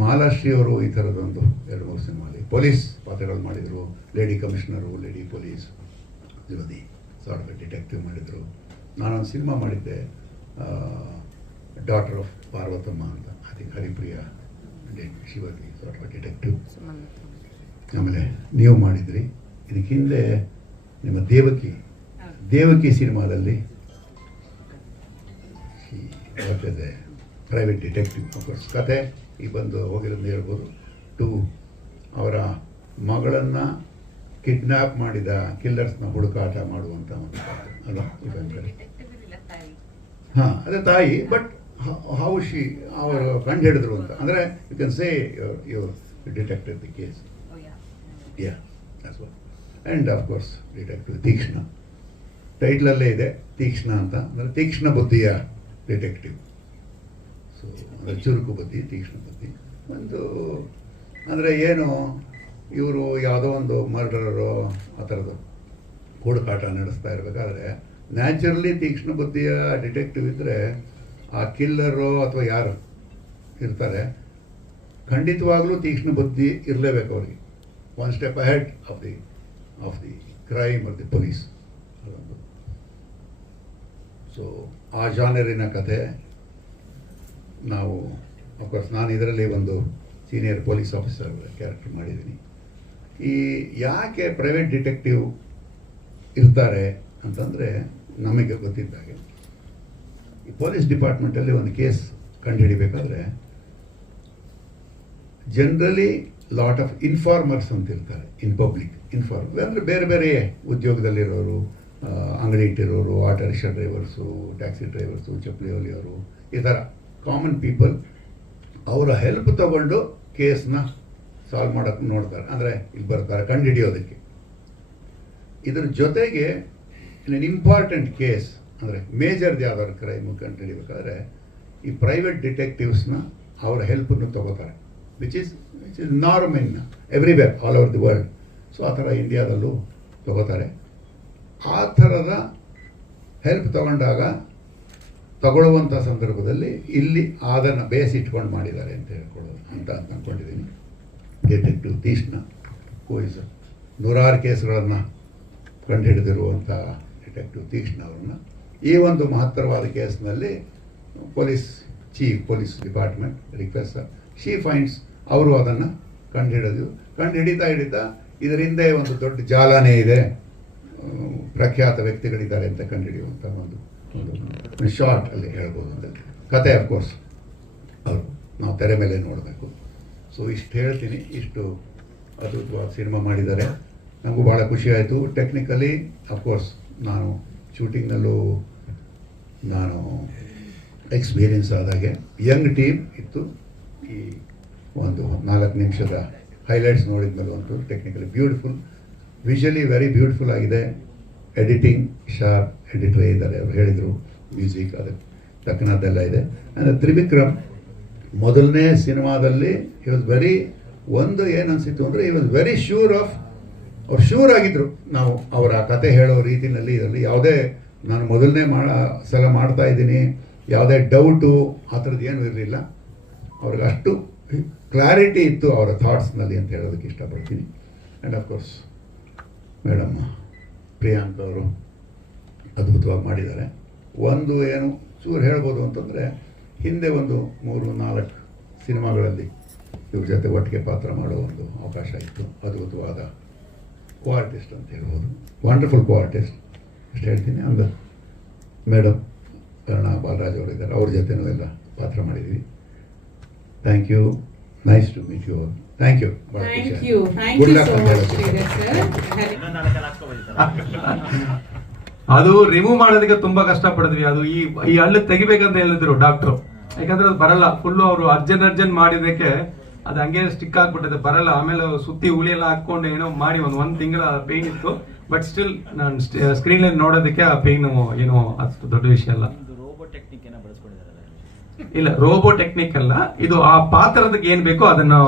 ಮಾಲಾಶ್ರೀ ಅವರು ಈ ಥರದೊಂದು 2-3 ಸಿನಿಮಾಲಿ ಪೊಲೀಸ್ ಪಾತ್ರಗಳು ಮಾಡಿದರು. ಲೇಡಿ ಕಮಿಷನರು, ಲೇಡಿ ಪೊಲೀಸ್, ಯುವತಿ ಸಾರ್ಟ್ ಡಿಟೆಕ್ಟಿವ್ ಮಾಡಿದರು. ನಾನೊಂದು ಸಿನಿಮಾ ಮಾಡಿದ್ದೆ, ಡಾಟರ್ ಆಫ್ ಪಾರ್ವತಮ್ಮ ಅಂತ, ಐ ಥಿಂಕ್ ಹರಿಪ್ರಿಯಾ ಶಿವತಿ ಸಾರ್ಟ್ ಡಿಟೆಕ್ಟಿವ್. ಆಮೇಲೆ ನೀವು ಮಾಡಿದ್ರಿ. ಇದಕ್ಕೆ ಹಿಂದೆ ನಿಮ್ಮ ದೇವಕಿ ಸಿನಿಮಾದಲ್ಲಿ ಪ್ರೈವೇಟ್ ಡಿಟೆಕ್ಟಿವ್. ಅಫ್ಕೋರ್ಸ್ ಕತೆ ಈ ಬಂದು ಹೋಗಿರೋದು ಹೇಳ್ಬೋದು. 2 ಅವರ ಮಗಳನ್ನು ಕಿಡ್ನ್ಯಾಪ್ ಮಾಡಿದ ಕಿಲ್ಲರ್ಸ್ನ ಹುಡುಕಾಟ ಮಾಡುವಂಥ ಒಂದು ಪಾತ್ರ ಅಲ್ಲ ಇವಾಗ. ಹಾಂ, ಅದೇ ತಾಯಿ. ಬಟ್ ಹೌ ಶಿ ಅವರು ಕಂಡು ಹಿಡಿದ್ರು ಅಂತ, ಅಂದರೆ you can say your detective the case. And of course detective Teekshna, ಟೈಟ್ಲಲ್ಲೇ ಇದೆ ತೀಕ್ಷ್ಣ ಅಂತ, ಅಂದರೆ ತೀಕ್ಷ್ಣ ಬುದ್ಧಿಯ ಡಿಟೆಕ್ಟಿವ್. ಸೊ ಅಂದರೆ ಚುರುಕು ಬುದ್ಧಿ, ತೀಕ್ಷ್ಣ ಬುದ್ಧಿ. ಒಂದು ಅಂದರೆ ಏನು, ಇವರು ಯಾವುದೋ ಒಂದು ಮರ್ಡರರು ಆ ಥರದ್ದು ಹುಡುಕಾಟ ನಡೆಸ್ತಾ ಇರಬೇಕಾದ್ರೆ ನ್ಯಾಚುರಲಿ ತೀಕ್ಷ್ಣ ಬುದ್ಧಿಯ ಡಿಟೆಕ್ಟಿವ್ ಇದ್ದರೆ ಆ ಕಿಲ್ಲರು ಅಥವಾ ಯಾರು ಇರ್ತಾರೆ ಖಂಡಿತವಾಗ್ಲೂ ತೀಕ್ಷ್ಣ ಬುದ್ಧಿ ಇರಲೇಬೇಕು ಅವ್ರಿಗೆ. 1 step ahead of the crime R the police. ಅದೊಂದು. ಸೊ ಆ ಜಾನರಿನ ಕತೆ ನಾವು ಅಫ್ಕೋರ್ಸ್ ನಾನು ಇದರಲ್ಲಿ ಒಂದು ಸೀನಿಯರ್ ಪೊಲೀಸ್ ಆಫೀಸರ್ ಕ್ಯಾರೆಕ್ಟರ್ ಮಾಡಿದ್ದೀನಿ. ಈ ಯಾಕೆ ಪ್ರೈವೇಟ್ ಡಿಟೆಕ್ಟಿವ್ ಇರ್ತಾರೆ ಅಂತಂದರೆ, ನಮಗೆ ಗೊತ್ತಿದ್ದಾಗೆ ಈ ಪೊಲೀಸ್ ಡಿಪಾರ್ಟ್ಮೆಂಟಲ್ಲಿ ಒಂದು case ಕಂಡುಹಿಡಿಬೇಕಾದ್ರೆ generally lot of informers ಅಂತ ಇರ್ತಾರೆ. ಇನ್ ಪಬ್ಲಿಕ್ ಇನ್ಫಾರ್ಮರ್ ಅಂದರೆ ಬೇರೆ ಬೇರೆ ಉದ್ಯೋಗದಲ್ಲಿರೋರು, ಅಂಗಡಿ ಇಟ್ಟಿರೋರು, auto rickshaw drivers, taxi drivers, ಚಪ್ಪಲಿ ಹೊಲಿಯೋರು, ಈ ಥರ ಕಾಮನ್ ಪೀಪಲ್. ಅವರ ಹೆಲ್ಪ್ ತಗೊಂಡು ಕೇಸ್ನ ಸಾಲ್ವ್ ಮಾಡೋಕ್ಕೆ ನೋಡ್ತಾರೆ, ಅಂದರೆ ಇಲ್ಲಿ ಬರ್ತಾರೆ ಕಂಡುಹಿಡಿಯೋದಕ್ಕೆ. ಇದರ ಜೊತೆಗೆ ಇನ್ನೊಂದು ಇಂಪಾರ್ಟೆಂಟ್ ಕೇಸ್ ಅಂದರೆ ಮೇಜರ್ದು ಯಾವ್ದಾದ್ರು ಕ್ರೈಮು ಕಂಡುಹಿಡಿಬೇಕಾದ್ರೆ ಈ ಪ್ರೈವೇಟ್ ಡಿಟೆಕ್ಟಿವ್ಸ್ನ ಅವರ ಹೆಲ್ಪನ್ನು ತಗೋತಾರೆ, which is norm in everywhere all over the world. So ಆ ಥರ ಇಂಡಿಯಾದಲ್ಲೂ ತಗೋತಾರೆ. ಆ ಥರದ ಹೆಲ್ಪ್ ತಗೊಂಡಾಗ ತಗೊಳ್ಳುವಂಥ ಸಂದರ್ಭದಲ್ಲಿ ಇಲ್ಲಿ ಅದನ್ನು ಬೇಸಿಟ್ಕೊಂಡು ಮಾಡಿದ್ದಾರೆ ಅಂತ ಹೇಳ್ಕೊಳ್ಳೋದು ಅಂತ ಅಂದ್ಕೊಂಡಿದ್ದೀನಿ. ಡಿಟೆಕ್ಟಿವ್ ತೀಕ್ಷ್ಣ ಕೋಯಿಸ್ 100 ಕೇಸ್ಗಳನ್ನು ಕಂಡುಹಿಡಿದಿರುವಂಥ ಡಿಟೆಕ್ಟಿವ್ ತೀಕ್ಷ್ಣ ಅವ್ರನ್ನ ಈ ಒಂದು ಮಹತ್ತರವಾದ ಕೇಸ್ನಲ್ಲಿ chief police department request she finds ಅವರು ಅದನ್ನು ಕಂಡುಹಿಡಿತಾ ಇದರಿಂದ ಒಂದು ದೊಡ್ಡ ಜಾಲನೇ ಇದೆ, ಪ್ರಖ್ಯಾತ ವ್ಯಕ್ತಿಗಳಿದ್ದಾರೆ ಅಂತ ಕಂಡುಹಿಡಿಯುವಂಥ ಒಂದು ಶಾರ್ಟ್ ಅಲ್ಲಿ ಹೇಳ್ಬೋದು ಅಂದರೆ ಕತೆ ಅಫ್ಕೋರ್ಸ್ ಅವರು ನಾವು ತೆರೆ ಮೇಲೆ ನೋಡಬೇಕು. ಸೊ ಇಷ್ಟು ಹೇಳ್ತೀನಿ. ಇಷ್ಟು ಅದ್ಭುತವಾದ ಸಿನಿಮಾ ಮಾಡಿದ್ದಾರೆ. ನಮಗೂ ಭಾಳ ಖುಷಿ ಆಯಿತು. ಟೆಕ್ನಿಕಲಿ ಅಫ್ಕೋರ್ಸ್ ನಾನು ಶೂಟಿಂಗ್ನಲ್ಲೂ ನಾನು ಎಕ್ಸ್ಪೀರಿಯನ್ಸ್ ಆದಾಗೆ ಯಂಗ್ ಟೀಮ್ ಇತ್ತು. ಈ ಒಂದು 4 ನಿಮಿಷದ ಹೈಲೈಟ್ಸ್ ನೋಡಿದ್ಮೇಲೆ ಅಂತೂ technically beautiful, visually very beautiful ಆಗಿದೆ. ಎಡಿಟಿಂಗ್ ಶಾರ್ಪ್ ಎಡಿಟರ್ ಇದ್ದಾರೆ, ಅವ್ರು ಹೇಳಿದರು. ಮ್ಯೂಸಿಕ್ ಅದಕ್ಕೆ ತಕ್ಕನದ್ದೆಲ್ಲ ಇದೆ. ಅಂದರೆ ತ್ರಿವಿಕ್ರಮ್ ಮೊದಲನೇ ಸಿನಿಮಾದಲ್ಲಿ ಈ ವಾಸ್ ವೆರಿ, ಒಂದು ಏನು ಅನಿಸಿತ್ತು ಅಂದರೆ ಈ ವಾಸ್ ವೆರಿ ಅವ್ರು ಶ್ಯೂರ್ ಆಗಿದ್ರು. ನಾವು ಅವರ ಕತೆ ಹೇಳೋ ರೀತಿಯಲ್ಲಿ ಇದರಲ್ಲಿ ಯಾವುದೇ ನಾನು ಮೊದಲನೇ ಸಲ ಮಾಡ್ತಾ ಇದ್ದೀನಿ, ಯಾವುದೇ ಡೌಟು ಆ ಥರದ್ದು ಏನೂ ಇರಲಿಲ್ಲ. ಅವ್ರಿಗೆ ಅಷ್ಟು ಕ್ಲಾರಿಟಿ ಇತ್ತು ಅವರ ಥಾಟ್ಸ್ನಲ್ಲಿ ಅಂತ ಹೇಳೋದಕ್ಕೆ ಇಷ್ಟಪಡ್ತೀನಿ. ಆ್ಯಂಡ್ ಅಫ್ಕೋರ್ಸ್ ಮೇಡಮ್ ಪ್ರಿಯಾಂಕ್ ಅವರು ಅದ್ಭುತವಾಗಿ ಮಾಡಿದ್ದಾರೆ. ಒಂದು ಏನು ಚೂರು ಹೇಳ್ಬೋದು ಅಂತಂದರೆ, ಹಿಂದೆ ಒಂದು 3-4 ಸಿನಿಮಾಗಳಲ್ಲಿ ಇವ್ರ ಜೊತೆ ಒಟ್ಟಿಗೆ ಪಾತ್ರ ಮಾಡೋ ಒಂದು ಅವಕಾಶ ಇತ್ತು. ಅದ್ಭುತವಾದ ಕೋ-ಆರ್ಟಿಸ್ಟ್ ಅಂತ ಹೇಳ್ಬೋದು, ವಂಡರ್ಫುಲ್ ಕೋ-ಆರ್ಟಿಸ್ಟ್ ಅಷ್ಟು ಹೇಳ್ತೀನಿ. ಅಂದ್ರೆ ಮೇಡಮ್ ಕರುಣಾ ಬಾಲರಾಜ್ ಅವರು ಇದ್ದಾರೆ, ಅವ್ರ ಜೊತೆನೂ ಎಲ್ಲ ಪಾತ್ರ ಮಾಡಿದ್ದೀವಿ. Thank you, nice to meet you. Thank you, good luck ಅಂತ ಹೇಳೋದು. ಅದು ರಿಮೂವ್ ಮಾಡೋದಕ್ಕೆ ತುಂಬಾ ಕಷ್ಟ ಪಡಿದ್ವಿ. ಅದು ಈ ಹಳ್ಳು ತೆಗಿಬೇಕಂತ ಹೇಳಿದ್ರು ಡಾಕ್ಟ್ರು, ಯಾಕಂದ್ರೆ ಅದು ಬರಲ್ಲ. ಫುಲ್ಲು ಅವರು ಅರ್ಜೆಂಟ್ ಮಾಡಿದಕ್ಕೆ ಅದು ಹಂಗೆ ಸ್ಟಿಕ್ ಆಗ್ಬಿಟ್ಟಿದೆ, ಬರಲ್ಲ. ಆಮೇಲೆ ಸುತ್ತಿ ಹುಳಿ ಎಲ್ಲ ಹಾಕೊಂಡು ಏನೋ ಮಾಡಿ ಒಂದ್ ತಿಂಗಳ ಪೇನ್ ಇತ್ತು. ಬಟ್ ಸ್ಟಿಲ್ ನಾನು ಸ್ಕ್ರೀನ್ ಅಲ್ಲಿ ನೋಡೋದಕ್ಕೆ ಆ ಪೇನ್ ಏನೋ ಅಷ್ಟು ದೊಡ್ಡ ವಿಷಯ ಅಲ್ಲ. ಇಲ್ಲ, ರೋಬೋ ಟೆಕ್ನಿಕ್ ಅಲ್ಲ ಇದು. ಆ ಪಾತ್ರದಕ್ಕೆ ಏನ್ ಬೇಕೋ ಅದನ್ನು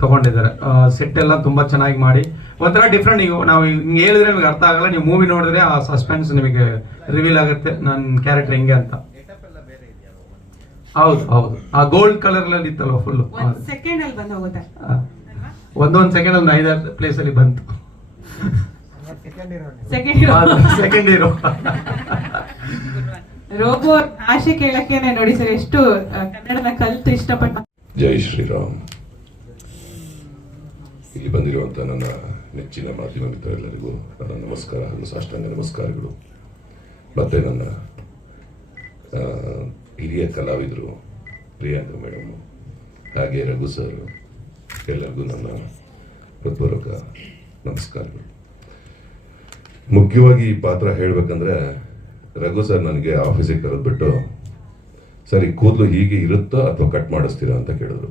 ತಗೊಂಡಿದ್ದಾರೆ. ಸೆಟ್ ಎಲ್ಲ ತುಂಬಾ ಚೆನ್ನಾಗಿ ಮಾಡಿ ಒಂಥರ ಡಿಫ್ರೆಂಟ್. ಈಗ ನಾವು ಹಿಂಗೆ ಹೇಳಿದ್ರೆ ನಿಮಗೆ ಅರ್ಥ ಆಗಲ್ಲ, ನೀವು ಮೂವಿ ನೋಡಿದ್ರೆ ಆ ಸಸ್ಪೆನ್ಸ್ ನಿಮಗೆ ರಿವೀಲ್ ಆಗುತ್ತೆ ನನ್ನ ಕ್ಯಾರೆಕ್ಟರ್ ಹೆಂಗೆ ಅಂತ. ಹೌದು, ಆ ಗೋಲ್ಡ್ ಕಲರ್ ಅಲ್ಲಿ ಇತ್ತಲ್ವ ಫುಲ್, ಒಂದೊಂದು ಸೆಕೆಂಡ್ ಒಂದು 5-6 ಪ್ಲೇಸ್ ಅಲ್ಲಿ ಬಂತು. ಸೆಕೆಂಡ್ ಹೀರೋ ರೋಬೋ ಆಶೆ ಕೇಳಕ್ಕೇನೆ ನೋಡಿ ಸರ್, ಎಷ್ಟು ಕನ್ನಡನ ಕಲಿತು ಇಷ್ಟಪಟ್ಟ. ಜೈ ಶ್ರೀರಾಮ್. ಇಲ್ಲಿ ಬಂದಿರುವಂಥ ನನ್ನ ನೆಚ್ಚಿನ ಮಾಧ್ಯಮ ಮಿತ್ರರೆಲ್ಲರಿಗೂ ನನ್ನ ನಮಸ್ಕಾರ ಹಾಗೂ ಸಾಷ್ಟಾಂಗ ನಮಸ್ಕಾರಗಳು. ಮತ್ತು ನನ್ನ ಹಿರಿಯ ಕಲಾವಿದರು ಪ್ರಿಯಾಂಕ ಮೇಡಮ್ ಹಾಗೆ ರಘು ಸರ್, ಎಲ್ಲರಿಗೂ ನನ್ನ ಹೃತ್ಪೂರ್ವಕ ನಮಸ್ಕಾರಗಳು. ಮುಖ್ಯವಾಗಿ ಈ ಪಾತ್ರ ಹೇಳಬೇಕಂದ್ರೆ, ರಘು ಸರ್ ನನಗೆ ಆಫೀಸಿಗೆ ಕರೆದ್ಬಿಟ್ಟು, ಸರ್ ಈ ಕೂದಲು ಹೀಗೆ ಇರುತ್ತೋ ಅಥವಾ ಕಟ್ ಮಾಡಿಸ್ತೀರಾ ಅಂತ ಕೇಳಿದ್ರು.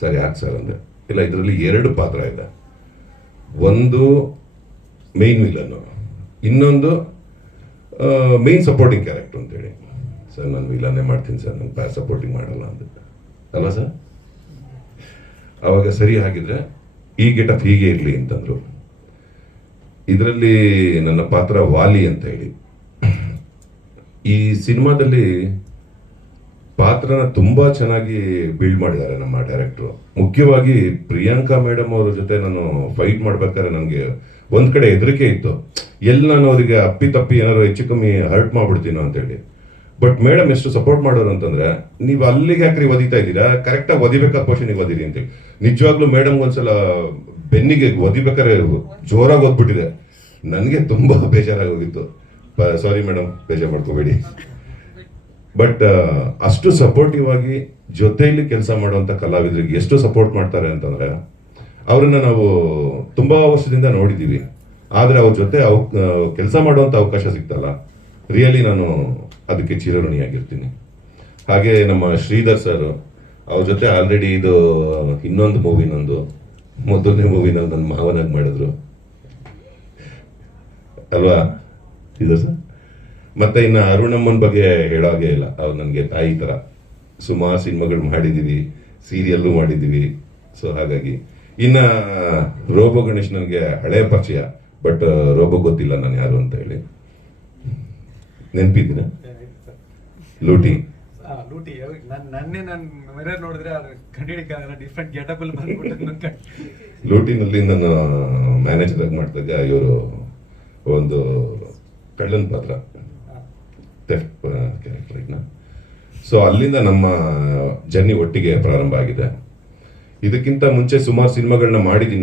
ಸರ್ ಯಾಕೆ ಸರ್ ಅಂದೆ. ಇಲ್ಲ, ಇದರಲ್ಲಿ 2 ಪಾತ್ರ ಇದೆ. ಒಂದು ಮೇನ್ ವಿಲನ್ನು, ಇನ್ನೊಂದು ಮೇನ್ ಸಪೋರ್ಟಿಂಗ್ ಕ್ಯಾರೆಕ್ಟರ್ ಅಂತೇಳಿ. ಸರ್ ನಾನು ವಿಲನ್ನೇ ಮಾಡ್ತೀನಿ ಸರ್, ನಾನು ಸಪೋರ್ಟಿಂಗ್ ಮಾಡಲ್ಲ ಅಂದ. ಅಲ್ಲ ಸರ್, ಅವಾಗ ಸರಿ ಹಾಗಿದ್ರೆ ಈ ಗೆಟಪ್ ಹೀಗೆ ಇರಲಿ ಅಂತಂದ್ರು. ಇದರಲ್ಲಿ ನನ್ನ ಪಾತ್ರ ವಾಲಿ ಅಂತ ಹೇಳಿ. ಈ ಸಿನಿಮಾದಲ್ಲಿ ಪಾತ್ರನ ತುಂಬಾ ಚೆನ್ನಾಗಿ ಬಿಲ್ಡ್ ಮಾಡಿದ್ದಾರೆ ನಮ್ಮ ಡೈರೆಕ್ಟ್ರು. ಮುಖ್ಯವಾಗಿ ಪ್ರಿಯಾಂಕಾ ಮೇಡಮ್ ಅವ್ರ ಜೊತೆ ನಾನು ಫೈಟ್ ಮಾಡ್ಬೇಕಾದ್ರೆ ನನಗೆ ಒಂದ್ ಕಡೆ ಹೆದರಿಕೆ ಇತ್ತು, ಎಲ್ಲಿ ನಾನು ಅವರಿಗೆ ಅಪ್ಪಿ ಏನಾದ್ರು ಹೆಚ್ಚು ಕಮ್ಮಿ ಹರ್ಟ್ ಮಾಡ್ಬಿಡ್ತೀನೋ ಅಂತೇಳಿ. ಬಟ್ ಮೇಡಮ್ ಎಷ್ಟು ಸಪೋರ್ಟ್ ಮಾಡೋರು ಅಂತಂದ್ರೆ, ನೀವು ಅಲ್ಲಿಗೆ ಯಾಕ್ರಿ ಒದಿತಾ ಇದ್ದೀರಾ, ಕರೆಕ್ಟಾಗಿ ಒದಿಬೇಕಾದ ಪೋಷನಿಗೆ ಒದಿರಿ ಅಂತೇಳಿ. ನಿಜವಾಗ್ಲೂ ಮೇಡಮ್ ಒಂದ್ಸಲ ಬೆನ್ನಿಗೆ ಒದಿಬೇಕಾದ್ರೆ ಜೋರಾಗಿ ಓದ್ಬಿಟ್ಟಿದೆ. ನನಗೆ ತುಂಬಾ ಬೇಜಾರಾಗೋಗಿತ್ತು. ಸಾರಿ ಮೇಡಮ್, ಬೇಜಾರು ಮಾಡ್ಕೋಬೇಡಿ. ಬಟ್ ಅಷ್ಟು ಸಪೋರ್ಟಿವ್ ಆಗಿ ಜೊತೆಯಲ್ಲಿ ಕೆಲಸ ಮಾಡುವಂತ ಕಲಾವಿದರಿಗೆ ಎಷ್ಟು ಸಪೋರ್ಟ್ ಮಾಡ್ತಾರೆ ಅಂತಂದ್ರೆ, ಅವ್ರನ್ನ ನಾವು ತುಂಬಾ ವರ್ಷದಿಂದ ನೋಡಿದೀವಿ. ಆದ್ರೆ ಅವ್ರ ಜೊತೆ ಕೆಲಸ ಮಾಡುವಂತ ಅವಕಾಶ ಸಿಗ್ತಲ್ಲ, ರಿಯಲಿ ನಾನು ಅದಕ್ಕೆ ಚಿರಋಣಿಯಾಗಿರ್ತೀನಿ. ಹಾಗೆ ನಮ್ಮ ಶ್ರೀಧರ್ ಸರ್, ಅವ್ರ ಜೊತೆ ಆಲ್ರೆಡಿ ಇದು ಇನ್ನೊಂದು ಮೂವಿ, ನಂದು ಮೊದಲನೇ ಮೂವಿನ ನನ್ನ ಮಾವನಾಗಿ ಮಾಡಿದ್ರು ಅಲ್ವಾ ಇದು ಸರ್. ಮತ್ತೆ ಇನ್ನು ಅರುಣಮ್ಮನ ಬಗ್ಗೆ ಹೇಳೋಗೆ ಇಲ್ಲ, ಅವ್ರು ನನಗೆ ತಾಯಿ ತರ. ಸುಮಾರು ಸಿನಿಮಾಗಳು ಮಾಡಿದೀವಿ, ಸೀರಿಯಲ್ಲು ಮಾಡಿದೀವಿ. ಸೊ ಹಾಗಾಗಿ ಇನ್ನ ರೋಬೋ ಗಣೇಶ್ ನನಗೆ ಹಳೆಯ ಪರಿಚಯ, ಬಟ್ ರೋಬೋ ಗೊತ್ತಿಲ್ಲ ನಾನು ಯಾರು ಅಂತ ಹೇಳಿ. ನೆನಪಿದ್ದೀನ? ಲೂಟಿ ಲೂಟಿನಲ್ಲಿ ನನ್ನ ಮ್ಯಾನೇಜರ್ ಆಗಿ ಮಾಡಿದಾಗ ಇವರು ಒಂದು ಕಳ್ಳನ್ ಪಾತ್ರ, ಥೆಫ್ಟ್ ಕ್ಯಾರೆಕ್ಟರ್. ಸೊ ಅಲ್ಲಿಂದ ನಮ್ಮ ಜರ್ನಿ ಒಟ್ಟಿಗೆ ಪ್ರಾರಂಭ ಆಗಿದೆ. ಇದಕ್ಕಿಂತ ಮುಂಚೆ ಸುಮಾರು ಸಿನಿಮಾಗಳನ್ನ ಮಾಡಿದ್ದೀನಿ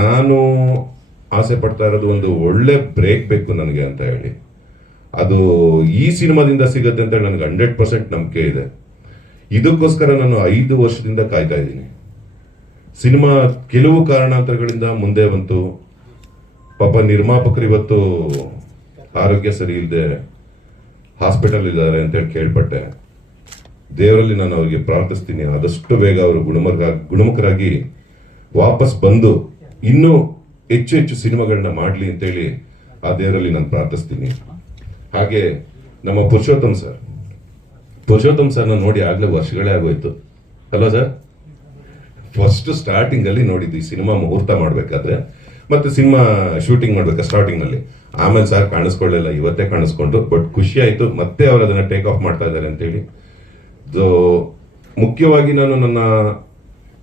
ನಾನು ಆಸೆ ಪಡ್ತಾ ಇರೋದು ಒಂದು ಒಳ್ಳೆ ಬ್ರೇಕ್ ಬೇಕು ನನಗೆ ಅಂತ ಹೇಳಿ. ಅದು ಈ ಸಿನಿಮಾದಿಂದ ಸಿಗುತ್ತೆ ಅಂತ ನನಗೆ 100% ನಂಬಿಕೆ ಇದೆ. ಇದಕ್ಕೋಸ್ಕರ ನಾನು 5 ವರ್ಷದಿಂದ ಕಾಯ್ತಾ ಇದ್ದೀನಿ. ಸಿನಿಮಾ ಕೆಲವು ಕಾರಣಾಂತರಗಳಿಂದ ಮುಂದೆ ಬಂತು. ಪಾಪ ನಿರ್ಮಾಪಕರು ಇವತ್ತು ಆರೋಗ್ಯ ಸರಿ ಇಲ್ಲದೆ ಹಾಸ್ಪಿಟಲ್ ಇದ್ದಾರೆ ಅಂತೇಳಿ ಕೇಳ್ಪಟ್ಟೆ. ದೇವರಲ್ಲಿ ನಾನು ಅವರಿಗೆ ಪ್ರಾರ್ಥಿಸ್ತೀನಿ, ಆದಷ್ಟು ಬೇಗ ಅವರು ಗುಣಮುಖರಾಗಿ ವಾಪಸ್ ಬಂದು ಇನ್ನೂ ಹೆಚ್ಚು ಹೆಚ್ಚು ಸಿನಿಮಾಗಳನ್ನ ಮಾಡಲಿ ಅಂತೇಳಿ ಆ ದೇವರಲ್ಲಿ ನಾನು ಪ್ರಾರ್ಥಿಸ್ತೀನಿ. ಹಾಗೆ ನಮ್ಮ ಪುರುಷೋತ್ತಮ್ ಸರ್ನ ನೋಡಿ ಆಗ್ಲೇ ವರ್ಷಗಳೇ ಆಗೋಯ್ತು ಅಲ್ವಾ ಸರ್? ಫಸ್ಟ್ ಸ್ಟಾರ್ಟಿಂಗ್ ಅಲ್ಲಿ ನೋಡಿದ್ದು ಈ ಸಿನಿಮಾ ಮುಹೂರ್ತ ಮಾಡ್ಬೇಕಾದ್ರೆ, ಮತ್ತೆ ಸಿನಿಮಾ ಶೂಟಿಂಗ್ ಮಾಡ್ಬೇಕಾದ್ರೆ ಸ್ಟಾರ್ಟಿಂಗ್ ನಲ್ಲಿ. ಆಮೇಲೆ ಸರ್ ಕಾಣಿಸ್ಕೊಳ್ಳಿಲ್ಲ, ಇವತ್ತೇ ಕಾಣಿಸ್ಕೊಂಡು. ಬಟ್ ಖುಷಿ ಆಯ್ತು ಮತ್ತೆ ಅವರು ಅದನ್ನ ಟೇಕ್ ಆಫ್ ಮಾಡ್ತಾ ಇದ್ದಾರೆ ಅಂತೇಳಿ. ಮುಖ್ಯವಾಗಿ ನಾನು ನನ್ನ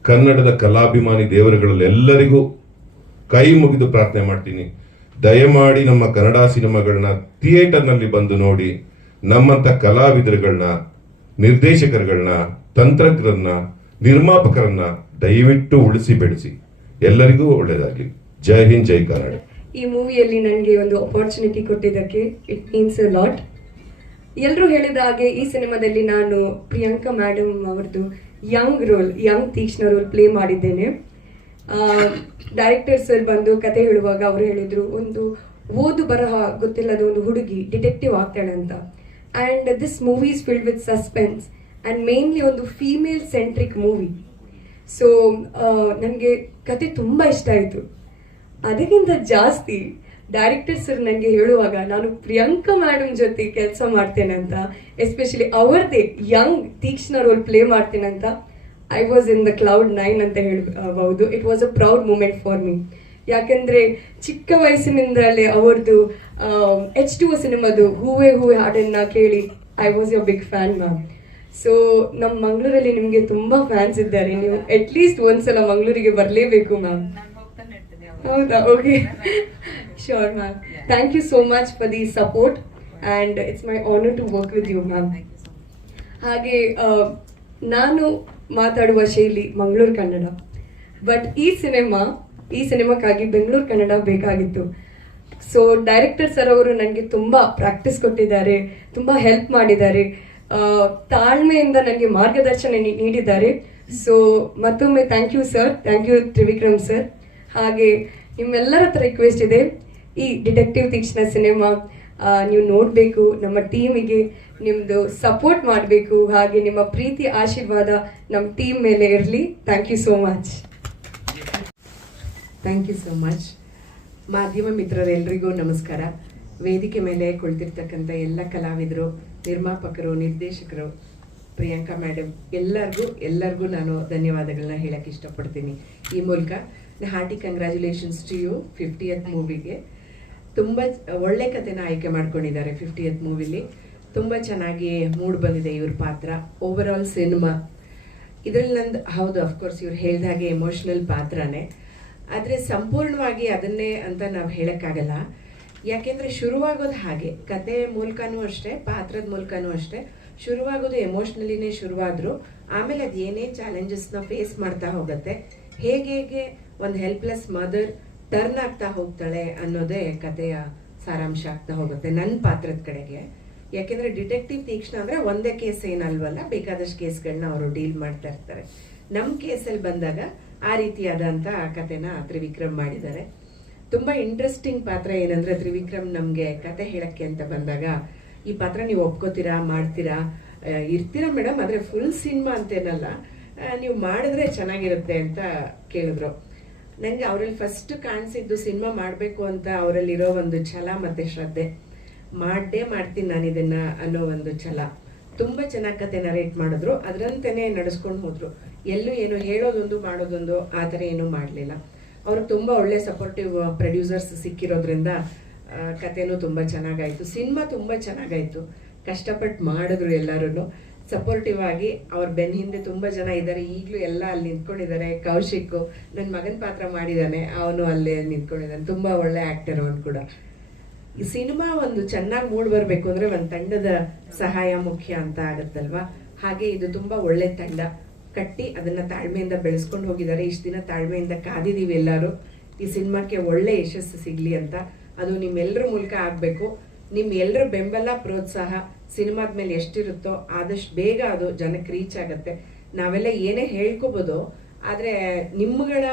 ಕನ್ನಡದ ಕಲಾಭಿಮಾನಿ ದೇವರುಗಳಲ್ಲಿ ಎಲ್ಲರಿಗೂ ಕೈ ಮುಗಿದು ಪ್ರಾರ್ಥನೆ ಮಾಡ್ತೀನಿ, ದಯಮಾಡಿ ನಮ್ಮ ಕನ್ನಡ ಸಿನಿಮಾಗಳನ್ನ ಥಿಯೇಟರ್ನಲ್ಲಿ ಬಂದು ನೋಡಿ. ನಮ್ಮಂತ ಕಲಾವಿದರುಗಳನ್ನ, ನಿರ್ದೇಶಕರುಗಳನ್ನ, ತಂತ್ರಜ್ಞರನ್ನ, ನಿರ್ಮಾಪಕರನ್ನ ದಯವಿಟ್ಟು ಉಳಿಸಿ ಬೆಳೆಸಿ. ಎಲ್ಲರಿಗೂ ಒಳ್ಳೇದಾಗ್ಲಿ. ಜೈ ಹಿಂದ್, ಜೈ ಕನ್ನಡ. ಈ ಮೂವಿಯಲ್ಲಿ ನನಗೆ ಒಂದು ಅಪಾರ್ಚುನಿಟಿ ಕೊಟ್ಟಿದ್ದಕ್ಕೆ ಇಟ್ ಮೀನ್ಸ್ ಅ ಲಾಟ್. ಎಲ್ಲರೂ ಹೇಳಿದ ಹಾಗೆ ಈ ಸಿನಿಮಾದಲ್ಲಿ ನಾನು ಪ್ರಿಯಾಂಕಾ ಮೇಡಮ್ ಅವ್ರದ್ದು ಯಂಗ್ ತೀಕ್ಷ್ಣ ರೋಲ್ ಪ್ಲೇ ಮಾಡಿದ್ದೇನೆ. ಡೈರೆಕ್ಟರ್ ಸರ್ ಬಂದು ಕತೆ ಹೇಳುವಾಗ ಅವರು ಹೇಳಿದ್ರು, ಒಂದು ಓದು ಬರಹ ಗೊತ್ತಿಲ್ಲದ ಒಂದು ಹುಡುಗಿ ಡಿಟೆಕ್ಟಿವ್ ಆಗ್ತಾಳೆ ಅಂತ. And this movie is filled with suspense and mainly ಒಂದು ಫೀಮೇಲ್ ಸೆಂಟ್ರಿಕ್ ಮೂವಿ. ಸೊ ನನಗೆ ಕತೆ ತುಂಬ ಇಷ್ಟ ಆಯಿತು. ಅದಕ್ಕಿಂತ ಜಾಸ್ತಿ ಡೈರೆಕ್ಟರ್ ಸರ್ ನನಗೆ ಹೇಳುವಾಗ ನಾನು ಪ್ರಿಯಾಂಕಾ ಮೇಡಮ್ ಜೊತೆ ಕೆಲಸ ಮಾಡ್ತೇನೆ ಅಂತ, ಎಸ್ಪೆಷಲಿ ಅವರದೇ ಯಂಗ್ ತೀಕ್ಷ್ಣ ರೋಲ್ ಪ್ಲೇ ಮಾಡ್ತೇನೆ ಅಂತ, I was in the cloud 9 ಅಂತ ಹೇಳ್ಬಹುದು. It was a proud moment for me. ಯಾಕಂದ್ರೆ ಚಿಕ್ಕ ವಯಸ್ಸಿನಿಂದಲೇ ಅವ್ರದ್ದು H2O ಸಿನಿಮಾದು ಹೂವೆ ಹಾಡನ್ನ ಕೇಳಿ I was your big fan ma'am. So ನಮ್ಮ ಮಂಗಳೂರಲ್ಲಿ ನಿಮಗೆ ತುಂಬಾ ಫ್ಯಾನ್ಸ್ ಇದ್ದಾರೆ. ನೀವು ಅಟ್ಲೀಸ್ಟ್ ಒಂದ್ಸಲ ಮಂಗಳೂರಿಗೆ ಬರಲೇಬೇಕು ಮ್ಯಾಮ್. ಹೌದಾ? Okay, sure ma'am. Thank you so much for the support and it's my honour to work with you ma'am. ಹಾಗೆ ನಾನು ಮಾತಾಡುವ ಶೈಲಿ ಮಂಗಳೂರು ಕನ್ನಡ, ಬಟ್ ಈ ಸಿನಿಮಾಕ್ಕಾಗಿ ಬೆಂಗಳೂರು ಕನ್ನಡ ಬೇಕಾಗಿತ್ತು. ಸೊ ಡೈರೆಕ್ಟರ್ ಸರ್ ಅವರು ನನಗೆ ತುಂಬ ಪ್ರಾಕ್ಟೀಸ್ ಕೊಟ್ಟಿದ್ದಾರೆ, ತುಂಬ ಹೆಲ್ಪ್ ಮಾಡಿದ್ದಾರೆ, ತಾಳ್ಮೆಯಿಂದ ನನಗೆ ಮಾರ್ಗದರ್ಶನ ನೀಡಿದ್ದಾರೆ. ಸೊ ಮತ್ತೊಮ್ಮೆ thank you sir, thank you Trivikram sir. ಹಾಗೆ ನಿಮ್ಮೆಲ್ಲರ ಹತ್ರ ರಿಕ್ವೆಸ್ಟ್ ಇದೆ, ಈ ಡಿಟೆಕ್ಟಿವ್ ತೀಕ್ಷ್ಣ ಸಿನಿಮಾ ನೀವು ನೋಡಬೇಕು, ನಮ್ಮ ಟೀಮಿಗೆ ನಿಮ್ಮದು ಸಪೋರ್ಟ್ ಮಾಡಬೇಕು, ಹಾಗೆ ನಿಮ್ಮ ಪ್ರೀತಿ ಆಶೀರ್ವಾದ ನಮ್ಮ ಟೀಮ್ ಮೇಲೆ ಇರಲಿ. Thank you so much. Thank you so much. ಮಾಧ್ಯಮ ಮಿತ್ರರೆಲ್ಲರಿಗೂ ನಮಸ್ಕಾರ. ವೇದಿಕೆ ಮೇಲೆ ಕುಳಿತಿರ್ತಕ್ಕಂಥ ಎಲ್ಲ ಕಲಾವಿದರು, ನಿರ್ಮಾಪಕರು, ನಿರ್ದೇಶಕರು, ಪ್ರಿಯಾಂಕಾ ಮೇಡಮ್ ಎಲ್ಲರಿಗೂ ನಾನು ಧನ್ಯವಾದಗಳನ್ನ ಹೇಳಕ್ಕೆ ಇಷ್ಟಪಡ್ತೀನಿ. ಈ ಮೂಲಕ hearty congratulations to you 50th ಮೂವಿಗೆ. ತುಂಬ ಒಳ್ಳೆ ಕಥೆನ ಆಯ್ಕೆ ಮಾಡ್ಕೊಂಡಿದ್ದಾರೆ 50th ಮೂವಿಲಿ. ತುಂಬ ಚೆನ್ನಾಗಿ ಮೂಡ್ ಬಂದಿದೆ ಇವ್ರ ಪಾತ್ರ. ಓವರ್ ಆಲ್ ಸಿನಿಮಾ ಇದರಲ್ಲಿ ನಂದು ಹೌದು, ಅಫ್ಕೋರ್ಸ್ ಇವ್ರು ಹೇಳ್ದ ಹಾಗೆ ಎಮೋಷ್ನಲ್ ಪಾತ್ರನೇ. ಆದರೆ ಸಂಪೂರ್ಣವಾಗಿ ಅದನ್ನೇ ಅಂತ ನಾವು ಹೇಳೋಕ್ಕಾಗಲ್ಲ. ಯಾಕೆಂದರೆ ಶುರುವಾಗೋದು ಹಾಗೆ, ಕತೆ ಮೂಲಕನೂ ಅಷ್ಟೇ, ಪಾತ್ರದ ಮೂಲಕನೂ ಅಷ್ಟೇ. ಶುರುವಾಗೋದು ಎಮೋಷ್ನಲಿನೇ ಶುರುವಾದರೂ ಆಮೇಲೆ ಅದು ಏನೇ ಚಾಲೆಂಜಸ್ನ ಫೇಸ್ ಮಾಡ್ತಾ ಹೋಗುತ್ತೆ, ಹೇಗೆ ಒಂದು ಹೆಲ್ಪ್ಲೆಸ್ ಮದರ್ ಟರ್ನ್ ಆಗ್ತಾ ಹೋಗ್ತಾಳೆ ಅನ್ನೋದೇ ಕಥೆಯ ಸಾರಾಂಶ ಆಗ್ತಾ ಹೋಗುತ್ತೆ ನನ್ನ ಪಾತ್ರದ ಕಡೆಗೆ. ಯಾಕೆಂದರೆ ಡಿಟೆಕ್ಟಿವ್ ತೀಕ್ಷ್ಣ ಅಂದರೆ ಒಂದೇ ಕೇಸ್ ಏನಲ್ವಲ್ಲ, ಬೇಕಾದಷ್ಟು ಕೇಸ್ಗಳನ್ನ ಅವರು ಡೀಲ್ ಮಾಡ್ತಾ ಇರ್ತಾರೆ. ನಮ್ಮ ಕೇಸಲ್ಲಿ ಬಂದಾಗ ಆ ರೀತಿಯಾದಂಥ ಕಥೆನ ತ್ರಿವಿಕ್ರಮ್ ಮಾಡಿದ್ದಾರೆ. ತುಂಬ ಇಂಟ್ರೆಸ್ಟಿಂಗ್ ಪಾತ್ರ ಏನಂದರೆ, ತ್ರಿವಿಕ್ರಮ್ ನಮಗೆ ಕತೆ ಹೇಳಕ್ಕೆ ಅಂತ ಬಂದಾಗ, ಈ ಪಾತ್ರ ನೀವು ಒಪ್ಕೋತೀರಾ, ಮಾಡ್ತೀರಾ, ಇರ್ತೀರಾ ಮೇಡಮ್, ಆದರೆ ಫುಲ್ ಸಿನಿಮಾ ಅಂತೇನಲ್ಲ, ನೀವು ಮಾಡಿದ್ರೆ ಚೆನ್ನಾಗಿರುತ್ತೆ ಅಂತ ಕೇಳಿದ್ರು. ನನಗೆ ಅವರಲ್ಲಿ ಫಸ್ಟ್ ಕಾಣಿಸಿದ್ದು ಸಿನಿಮಾ ಮಾಡಬೇಕು ಅಂತ ಅವರಲ್ಲಿರೋ ಒಂದು ಛಲ ಮತ್ತು ಶ್ರದ್ಧೆ. ಮಾಡ್ತೀನಿ ನಾನು ಇದನ್ನ ಅನ್ನೋ ಒಂದು ಛಲ. ತುಂಬ ಚೆನ್ನಾಗಿ ಕತೆ ನರೇಟ್ ಮಾಡಿದ್ರು, ಅದರಂತೆಯೇ ನಡೆಸ್ಕೊಂಡು ಹೋದ್ರು. ಎಲ್ಲೂ ಏನು ಹೇಳೋದೊಂದು ಮಾಡೋದೊಂದು ಆ ಥರ ಏನೂ ಮಾಡಲಿಲ್ಲ. ಅವ್ರಿಗೆ ತುಂಬ ಒಳ್ಳೆ ಸಪೋರ್ಟಿವ್ ಪ್ರೊಡ್ಯೂಸರ್ಸ್ ಸಿಕ್ಕಿರೋದ್ರಿಂದ ಕತೆನೂ ತುಂಬ ಚೆನ್ನಾಗಾಯಿತು, ಸಿನಿಮಾ ತುಂಬ ಚೆನ್ನಾಗಾಯಿತು. ಕಷ್ಟಪಟ್ಟು ಮಾಡಿದ್ರು ಎಲ್ಲರೂ ಸಪೋರ್ಟಿವ್ ಆಗಿ. ಅವ್ರ ಬೆನ್ನ ಹಿಂದೆ ತುಂಬ ಜನ ಇದ್ದಾರೆ, ಈಗಲೂ ಎಲ್ಲ ಅಲ್ಲಿ ನಿಂತ್ಕೊಂಡಿದ್ದಾರೆ. ಕೌಶಿಕ್ ನನ್ನ ಮಗನ ಪಾತ್ರ ಮಾಡಿದ್ದಾನೆ, ಅವನು ಅಲ್ಲೇ ನಿಂತ್ಕೊಂಡಿದ್ದಾನೆ, ತುಂಬ ಒಳ್ಳೆ ಆ್ಯಕ್ಟರ್ ಅವನು ಕೂಡ. ಈ ಸಿನಿಮಾ ಒಂದು ಚೆನ್ನಾಗಿ ಮೂಡ್ ಬರಬೇಕು ಅಂದರೆ ಒಂದು ತಂಡದ ಸಹಾಯ ಮುಖ್ಯ ಅಂತ ಆಗುತ್ತಲ್ವಾ. ಹಾಗೆ ಇದು ತುಂಬ ಒಳ್ಳೆ ತಂಡ ಕಟ್ಟಿ ಅದನ್ನು ತಾಳ್ಮೆಯಿಂದ ಬೆಳೆಸ್ಕೊಂಡು ಹೋಗಿದ್ದಾರೆ. ಇಷ್ಟು ದಿನ ತಾಳ್ಮೆಯಿಂದ ಕಾದಿದ್ದೀವಿ ಎಲ್ಲರೂ. ಈ ಸಿನಿಮಾಕ್ಕೆ ಒಳ್ಳೆ ಯಶಸ್ಸು ಸಿಗಲಿ ಅಂತ. ಅದು ನಿಮ್ಮೆಲ್ಲರ ಮೂಲಕ ಆಗಬೇಕು. ನಿಮ್ಮ ಎಲ್ಲರ ಬೆಂಬಲ ಪ್ರೋತ್ಸಾಹ ಸಿನಿಮಾದ ಮೇಲೆ ಎಷ್ಟಿರುತ್ತೋ ಆದಷ್ಟು ಬೇಗ ಅದು ಜನಕ್ಕೆ ರೀಚ್ ಆಗುತ್ತೆ. ನಾವೆಲ್ಲ ಏನೇ ಹೇಳ್ಕೋಬೋದು, ಆದರೆ ನಿಮ್ಮಗಳ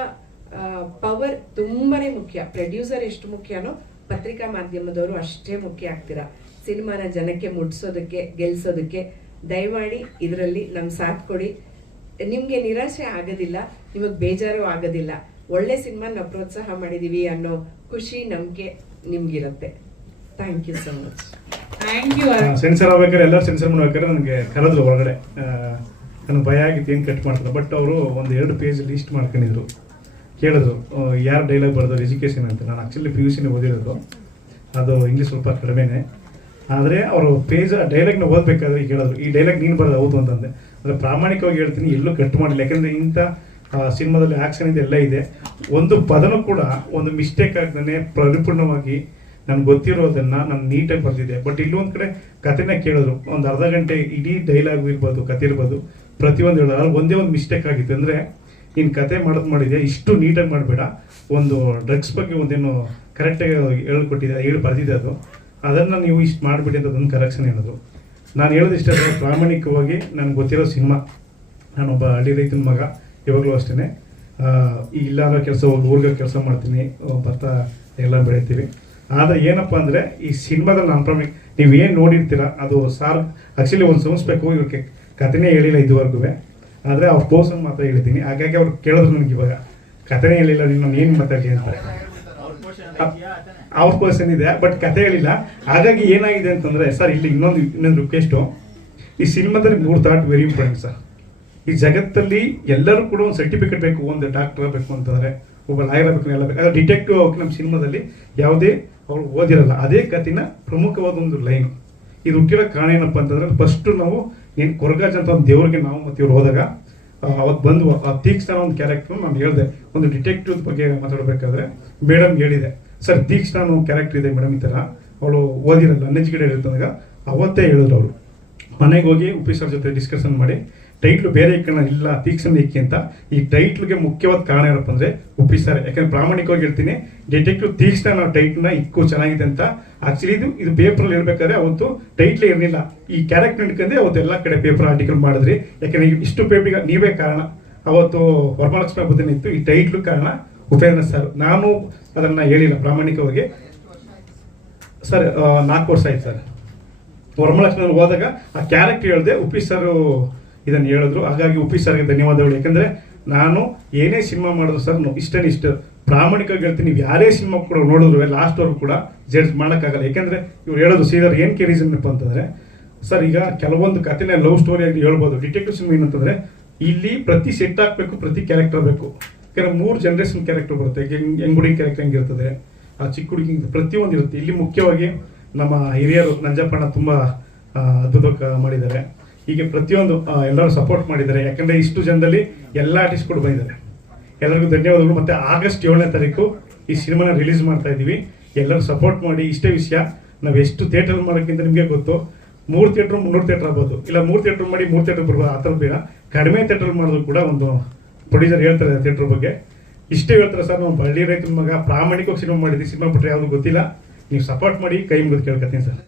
ಪವರ್ ತುಂಬಾನೇ ಮುಖ್ಯ. ಪ್ರೊಡ್ಯೂಸರ್ ಎಷ್ಟು ಮುಖ್ಯನೋ ಪತ್ರಿಕಾ ಮಾಧ್ಯಮದವರು ಅಷ್ಟೇ ಮುಖ್ಯ ಆಗ್ತೀರಾ ಸಿನಿಮಾನ ಜನಕ್ಕೆ ಮುಟ್ಸೋದಕ್ಕೆ, ಗೆಲ್ಸೋದಕ್ಕೆ. ದಯಮಾಡಿ ಇದರಲ್ಲಿ ನಮ್ಮ ಸಾಥ್ ಕೊಡಿ. ನಿಮಗೆ ನಿರಾಶೆ ಆಗೋದಿಲ್ಲ, ನಿಮಗೆ ಬೇಜಾರು ಆಗೋದಿಲ್ಲ. ಒಳ್ಳೆ ಸಿನಿಮಾ ನಾವು ಪ್ರೋತ್ಸಾಹ ಮಾಡಿದೀವಿ ಅನ್ನೋ ಖುಷಿ, ನಂಬಿಕೆ ನಿಮ್ಗಿರುತ್ತೆ. Thank you so much. Thank you. Censor ಆಗ್ಬೇಕಾದ್ರೆ ಎಲ್ಲರೂ ಸೆನ್ಸರ್ ಮಾಡ್ಬೇಕಾದ್ರೆ ನನಗೆ ಕರೆದ್ರು ಒಳಗಡೆ. ನನಗೆ ಭಯ ಆಗಿತ್ತು ಏನು ಕಟ್ ಮಾಡ್ತಾರೆ. ಬಟ್ ಅವರು ಒಂದು 2 ಪೇಜ್ ಲಿಸ್ಟ್ ಮಾಡ್ಕೊಂಡಿದ್ರು. ಕೇಳಿದ್ರು ಯಾರು ಡೈಲಾಗ್ ಬರೆದವ್ರು ಎಜುಕೇಷನ್ ಅಂತ. ನಾನು ಆ್ಯಕ್ಚುಲಿ PUC ಓದಿರೋದು, ಅದು ಇಂಗ್ಲೀಷ್ ಸ್ವಲ್ಪ ಕಡಿಮೆನೇ. ಆದರೆ ಅವರು ಡೈಲಾಗ್ನ ಓದಬೇಕಾದ್ರೆ ಕೇಳಿದ್ರು, ಈ ಡೈಲಾಗ್ ನೀನು ಬರೋದು ಹೌದು ಅಂತಂದೆ. ಅಂದರೆ ಪ್ರಾಮಾಣಿಕವಾಗಿ ಹೇಳ್ತೀನಿ, ಎಲ್ಲೂ ಕಟ್ ಮಾಡಿಲ್ಲ. ಯಾಕೆಂದರೆ ಇಂಥ ಸಿನಿಮಾದಲ್ಲಿ ಆ್ಯಕ್ಷನ್ ಇದೆ, ಎಲ್ಲ ಇದೆ. ಒಂದು ಪದನೂ ಕೂಡ ಒಂದು ಮಿಸ್ಟೇಕ್ ಆಗ್ದೇ ಪರಿಪೂರ್ಣವಾಗಿ ನನಗೆ ಗೊತ್ತಿರೋದನ್ನು ನಾನು ನೀಟಾಗಿ ಬರೆದಿದ್ದೆ. ಬಟ್ ಇಲ್ಲೊಂದು ಕಡೆ ಕಥೆನ ಕೇಳಿದ್ರು, ಒಂದು ಅರ್ಧ ಗಂಟೆ ಇಡೀ ಡೈಲಾಗ್ ಇರ್ಬೋದು, ಕತೆ ಇರ್ಬೋದು, ಪ್ರತಿಯೊಂದು ಹೇಳಿದ್ರು. ಅಲ್ಲಿ ಒಂದೇ ಒಂದು ಮಿಸ್ಟೇಕ್ ಆಗಿತ್ತು. ಅಂದರೆ ನೀನು ಕತೆ ಮಾಡಿದೆ ಇಷ್ಟು ನೀಟಾಗಿ ಮಾಡಬೇಡ, ಒಂದು ಡ್ರಗ್ಸ್ ಬಗ್ಗೆ ಒಂದೇನು ಕರೆಕ್ಟಾಗಿ ಹೇಳಿ ಬರೆದಿದೆ, ಅದನ್ನು ನೀವು ಇಷ್ಟು ಮಾಡಿಬಿಡಿ ಅಂತ ಅದೊಂದು ಕರೆಕ್ಷನ್ ಹೇಳಿದ್ರು. ನಾನು ಹೇಳೋದಿಷ್ಟ ಪ್ರಾಮಾಣಿಕವಾಗಿ ನನಗೆ ಗೊತ್ತಿರೋ ಸಿನಿಮಾ. ನಾನೊಬ್ಬ ಹಳ್ಳಿ ರೈತನ ಮಗ, ಇವಾಗಲೂ ಅಷ್ಟೇ. ಇಲ್ಲಾರ ಕೆಲಸ ಹೋಗಿ ಊರಿಗೆ ಕೆಲಸ ಮಾಡ್ತೀನಿ, ಭತ್ತ ಎಲ್ಲ ಬೆಳಿತೀವಿ. ಆದರೆ ಏನಪ್ಪ ಅಂದರೆ ಈ ಸಿನಿಮಾದಲ್ಲಿ ನಾನು ನೀವೇನು ನೋಡಿರ್ತೀರ ಅದು ಸಾರ್ ಆ್ಯಕ್ಚುಲಿ ಒಂದು ಸಂಸ್ಬೇಕು. ಇವ್ರಿಗೆ ಕಥೆನೇ ಹೇಳಿಲ್ಲ ಇದುವರೆಗೂ, ಆದರೆ ಅವ್ರ ಪೋರ್ಸನ್ ಮಾತ್ರ ಹೇಳಿದ್ದೀನಿ. ಹಾಗಾಗಿ ಅವ್ರು ಕೇಳಿದ್ರು ನನಗೆ ಇವಾಗ ಕಥೆನೇ ಹೇಳಿಲ್ಲ, ನೀನು ಏನು ಮಾತಾಡಿ ಅಂತಾರೆ. ಅವ್ರ ಪೋರ್ಸನ್ ಇದೆ ಬಟ್ ಕತೆ ಹೇಳಿಲ್ಲ. ಹಾಗಾಗಿ ಏನಾಗಿದೆ ಅಂತಂದರೆ ಸರ್, ಇಲ್ಲಿ ಇನ್ನೊಂದು ರಿಕ್ವೆಸ್ಟು, ಈ ಸಿನಿಮಾದಲ್ಲಿ 3 ಥಾಟ್ ವೆರಿ ಇಂಪಾರ್ಟೆಂಟ್ ಸರ್. ಈ ಜಗತ್ತಲ್ಲಿ ಎಲ್ಲರೂ ಕೂಡ ಒಂದು ಸರ್ಟಿಫಿಕೇಟ್ ಬೇಕು. ಒಂದು ಡಾಕ್ಟರ್ ಆಗಬೇಕು ಅಂತಂದರೆ, ಒಬ್ಬ ಲಾಯರ್ ಆಗಬೇಕು, ಎಲ್ಲ ಬೇಕು. ಆದರೆ ಡಿಟೆಕ್ಟಿವ್ ಆಗಿ ನಮ್ಮ ಸಿನಿಮಾದಲ್ಲಿ ಯಾವುದೇ ಅವ್ರು ಓದಿರಲ್ಲ. ಅದೇ ಕಥೆನ ಪ್ರಮುಖವಾದ ಒಂದು ಲೈನು. ಇದು ಹುಟ್ಟಿರೋ ಕಾರಣ ಏನಪ್ಪ ಅಂತಂದ್ರೆ, ಫಸ್ಟು ನಾವು ನೀನು ಕೊರಗಾಜ್ ಅಂತ ಒಂದು ದೇವ್ರಿಗೆ ನಾವು ಮತ್ತು ಇವ್ರು ಹೋದಾಗ ಅವತ್ತು ಬಂದು ಆ ತೀಕ್ಷ್ಣ ಒಂದು ಕ್ಯಾರೆಕ್ಟರ್ ನಾನು ಹೇಳಿದೆ. ಒಂದು ಡಿಟೆಕ್ಟಿವ್ ಬಗ್ಗೆ ಮಾತಾಡಬೇಕಾದ್ರೆ ಮೇಡಮ್ ಹೇಳಿದೆ, ಸರ್ ತೀಕ್ಷ್ಣ ಅನ್ನೋ ಕ್ಯಾರೆಕ್ಟರ್ ಇದೆ ಮೇಡಮ್, ಈ ಥರ ಅವಳು ಓದಿರಲ್ಲ, ಅನ್ಎಜುಕೇಟೆಡ್ ಇರ್ತಂದಾಗ ಅವತ್ತೇ ಹೇಳಿದ್ರು. ಅವರು ಮನೆಗೆ ಹೋಗಿ ಉಪಿ ಜೊತೆ ಡಿಸ್ಕಷನ್ ಮಾಡಿ ಟೈಟ್ಲು ಬೇರೆ ಇಕ್ಕಣ ಇಲ್ಲ ತೀಕ್ಷ್ಣ ಇಕ್ಕಿ ಅಂತ. ಈ ಟೈಟ್ಲ್ಗೆ ಮುಖ್ಯವಾದ ಕಾರಣ ಏನಪ್ಪ ಅಂದರೆ ಉಪಿ ಸರ್. ಯಾಕಂದ್ರೆ ಪ್ರಾಮಾಣಿಕವಾಗಿ ಹೇಳ್ತೀನಿ, ಡಿಟೆಕ್ಟಿವ್ ತೀಕ್ಷ್ಣ ನಾವು ಟೈಟ್ಲನ್ನ ಇಕ್ಕು ಚೆನ್ನಾಗಿದೆ ಅಂತ. ಆಕ್ಚುಲಿ ಇದು ಪೇಪರಲ್ಲಿ ಹೇಳ್ಬೇಕಾದ್ರೆ ಅವತ್ತು ಟೈಟ್ಲೇ ಇರಲಿಲ್ಲ. ಈ ಕ್ಯಾರೆಕ್ಟರ್ ಹಿಡ್ಕೊಂಡೆ ಅವತ್ತು ಎಲ್ಲ ಕಡೆ ಪೇಪರ್ ಆರ್ಟಿಕಲ್ ಮಾಡಿದ್ರಿ. ಯಾಕಂದ್ರೆ ಇಷ್ಟು ಪೇಪರ್ಗೆ ನೀವೇ ಕಾರಣ. ಅವತ್ತು ವರಮಹಾಲಕ್ಷ್ಮಿ ಹಬ್ಬದ ಇತ್ತು, ಈ ಟೈಟ್ಲು ಕಾರಣ ಉಪೇಂದ್ರ ಸರ್. ನಾನು ಅದನ್ನು ಹೇಳಿಲ್ಲ ಪ್ರಾಮಾಣಿಕವಾಗಿ ಸರ್. 4 ವರ್ಷ ಆಯ್ತು ಸರ್. ವರಮಹಾಲಕ್ಷ್ಮಿ ಹೋದಾಗ ಆ ಕ್ಯಾರೆಕ್ಟರ್ ಹೇಳಿದೆ, ಉಪಿ ಸರ್ ಇದನ್ನು ಹೇಳಿದ್ರು. ಹಾಗಾಗಿ ಉಪಿ ಸರ್ಗೆ ಧನ್ಯವಾದಗಳು. ಯಾಕಂದರೆ ನಾನು ಏನೇ ಸಿನಿಮಾ ಮಾಡಿದ್ರು ಸರ್ ಇಷ್ಟು ಪ್ರಾಮಾಣಿಕವಾಗಿ ಹೇಳ್ತೀನಿ, ನೀವು ಯಾರೇ ಸಿನಿಮಾ ಕೂಡ ನೋಡಿದ್ರು ಲಾಸ್ಟ್ವರೆಗೂ ಕೂಡ ಜಡ್ಜ್ ಮಾಡೋಕ್ಕಾಗಲ್ಲ. ಯಾಕೆಂದರೆ ಇವ್ರು ಹೇಳೋದು ಸೀದರ್ ಏನಕ್ಕೆ ರೀಸನ್ ಏನಪ್ಪ ಅಂತಂದರೆ ಸರ್, ಈಗ ಕೆಲವೊಂದು ಕಥೆನ ಲವ್ ಸ್ಟೋರಿ ಆಗಿ ಹೇಳ್ಬೋದು. ಡಿಟೆಕ್ಟಿವ್ ಸಿನಿಮಾ ಏನಂತಂದರೆ ಇಲ್ಲಿ ಪ್ರತಿ ಸೆಟ್ ಹಾಕಬೇಕು, ಪ್ರತಿ ಕ್ಯಾರೆಕ್ಟರ್ ಬೇಕು. ಯಾಕಂದರೆ 3 ಜನರೇಷನ್ ಕ್ಯಾರೆಕ್ಟರ್ ಬರುತ್ತೆ. ಹೆಂಗ್ ಹುಡುಗಿ ಕ್ಯಾರೆಕ್ಟರ್ ಹೆಂಗಿರ್ತದೆ, ಆ ಚಿಕ್ಕ ಹುಡುಗಿ ಪ್ರತಿಯೊಂದು ಇರುತ್ತೆ. ಇಲ್ಲಿ ಮುಖ್ಯವಾಗಿ ನಮ್ಮ ಹಿರಿಯರು ನಂಜಪ್ಪಣ್ಣ ತುಂಬ ಅದ್ಭುತವಾಗಿ ಮಾಡಿದ್ದಾರೆ. ಹೀಗೆ ಪ್ರತಿಯೊಂದು ಎಲ್ಲರೂ ಸಪೋರ್ಟ್ ಮಾಡಿದ್ದಾರೆ. ಯಾಕಂದರೆ ಇಷ್ಟು ಜನದಲ್ಲಿ ಎಲ್ಲ ಆರ್ಟಿಸ್ಟ್ಗಳು ಬಂದಿದ್ದಾರೆ. ಎಲ್ಲರಿಗೂ ಧನ್ಯವಾದಗಳು. ಮತ್ತು ಆಗಸ್ಟ್ 7ನೇ ತಾರೀಕು ಈ ಸಿನಿಮಾನ ರಿಲೀಸ್ ಮಾಡ್ತಾ ಇದ್ದೀವಿ. ಎಲ್ಲರೂ ಸಪೋರ್ಟ್ ಮಾಡಿ. ಇಷ್ಟೇ ವಿಷಯ, ನಾವು ಎಷ್ಟು ಥಿಯೇಟರ್ ಮಾಡೋಕ್ಕಿಂತ ನಿಮಗೆ ಗೊತ್ತು, 3 ಥಿಯೇಟ್ರ್ 300 ಥಿಯೇಟ್ರ್ ಆಗ್ಬೋದು, ಇಲ್ಲ 3 ಥಿಯೇಟ್ರ್ ಮಾಡಿ 3 ಥಿಯೇಟ್ರ್ ಬರ್ಬೋದು. ಆ ಥರ ಬೇಡ, ಕಡಿಮೆ ಥಿಯೇಟ್ರ್ ಮಾಡಿದ್ರು ಕೂಡ ಒಂದು ಪ್ರೊಡ್ಯೂಸರ್ ಹೇಳ್ತಾರೆ ಥಿಯೇಟ್ರ್ ಬಗ್ಗೆ. ಇಷ್ಟೇ ಹೇಳ್ತಾರೆ ಸರ್, ನಾವು ಹಳ್ಳಿ ರೈತನ ಮಗ ಪ್ರಾಮಾಣಿಕವಾಗಿ ಸಿನಿಮಾ ಮಾಡಿದ್ವಿ. ಸಿನಿಮಾ ಬಿಟ್ಟರೆ ಯಾವುದು ಗೊತ್ತಿಲ್ಲ. ನೀವು ಸಪೋರ್ಟ್ ಮಾಡಿ, ಕೈ ಮುಗಿದು ಕೇಳ್ಕೊತೀನಿ ಸರ್.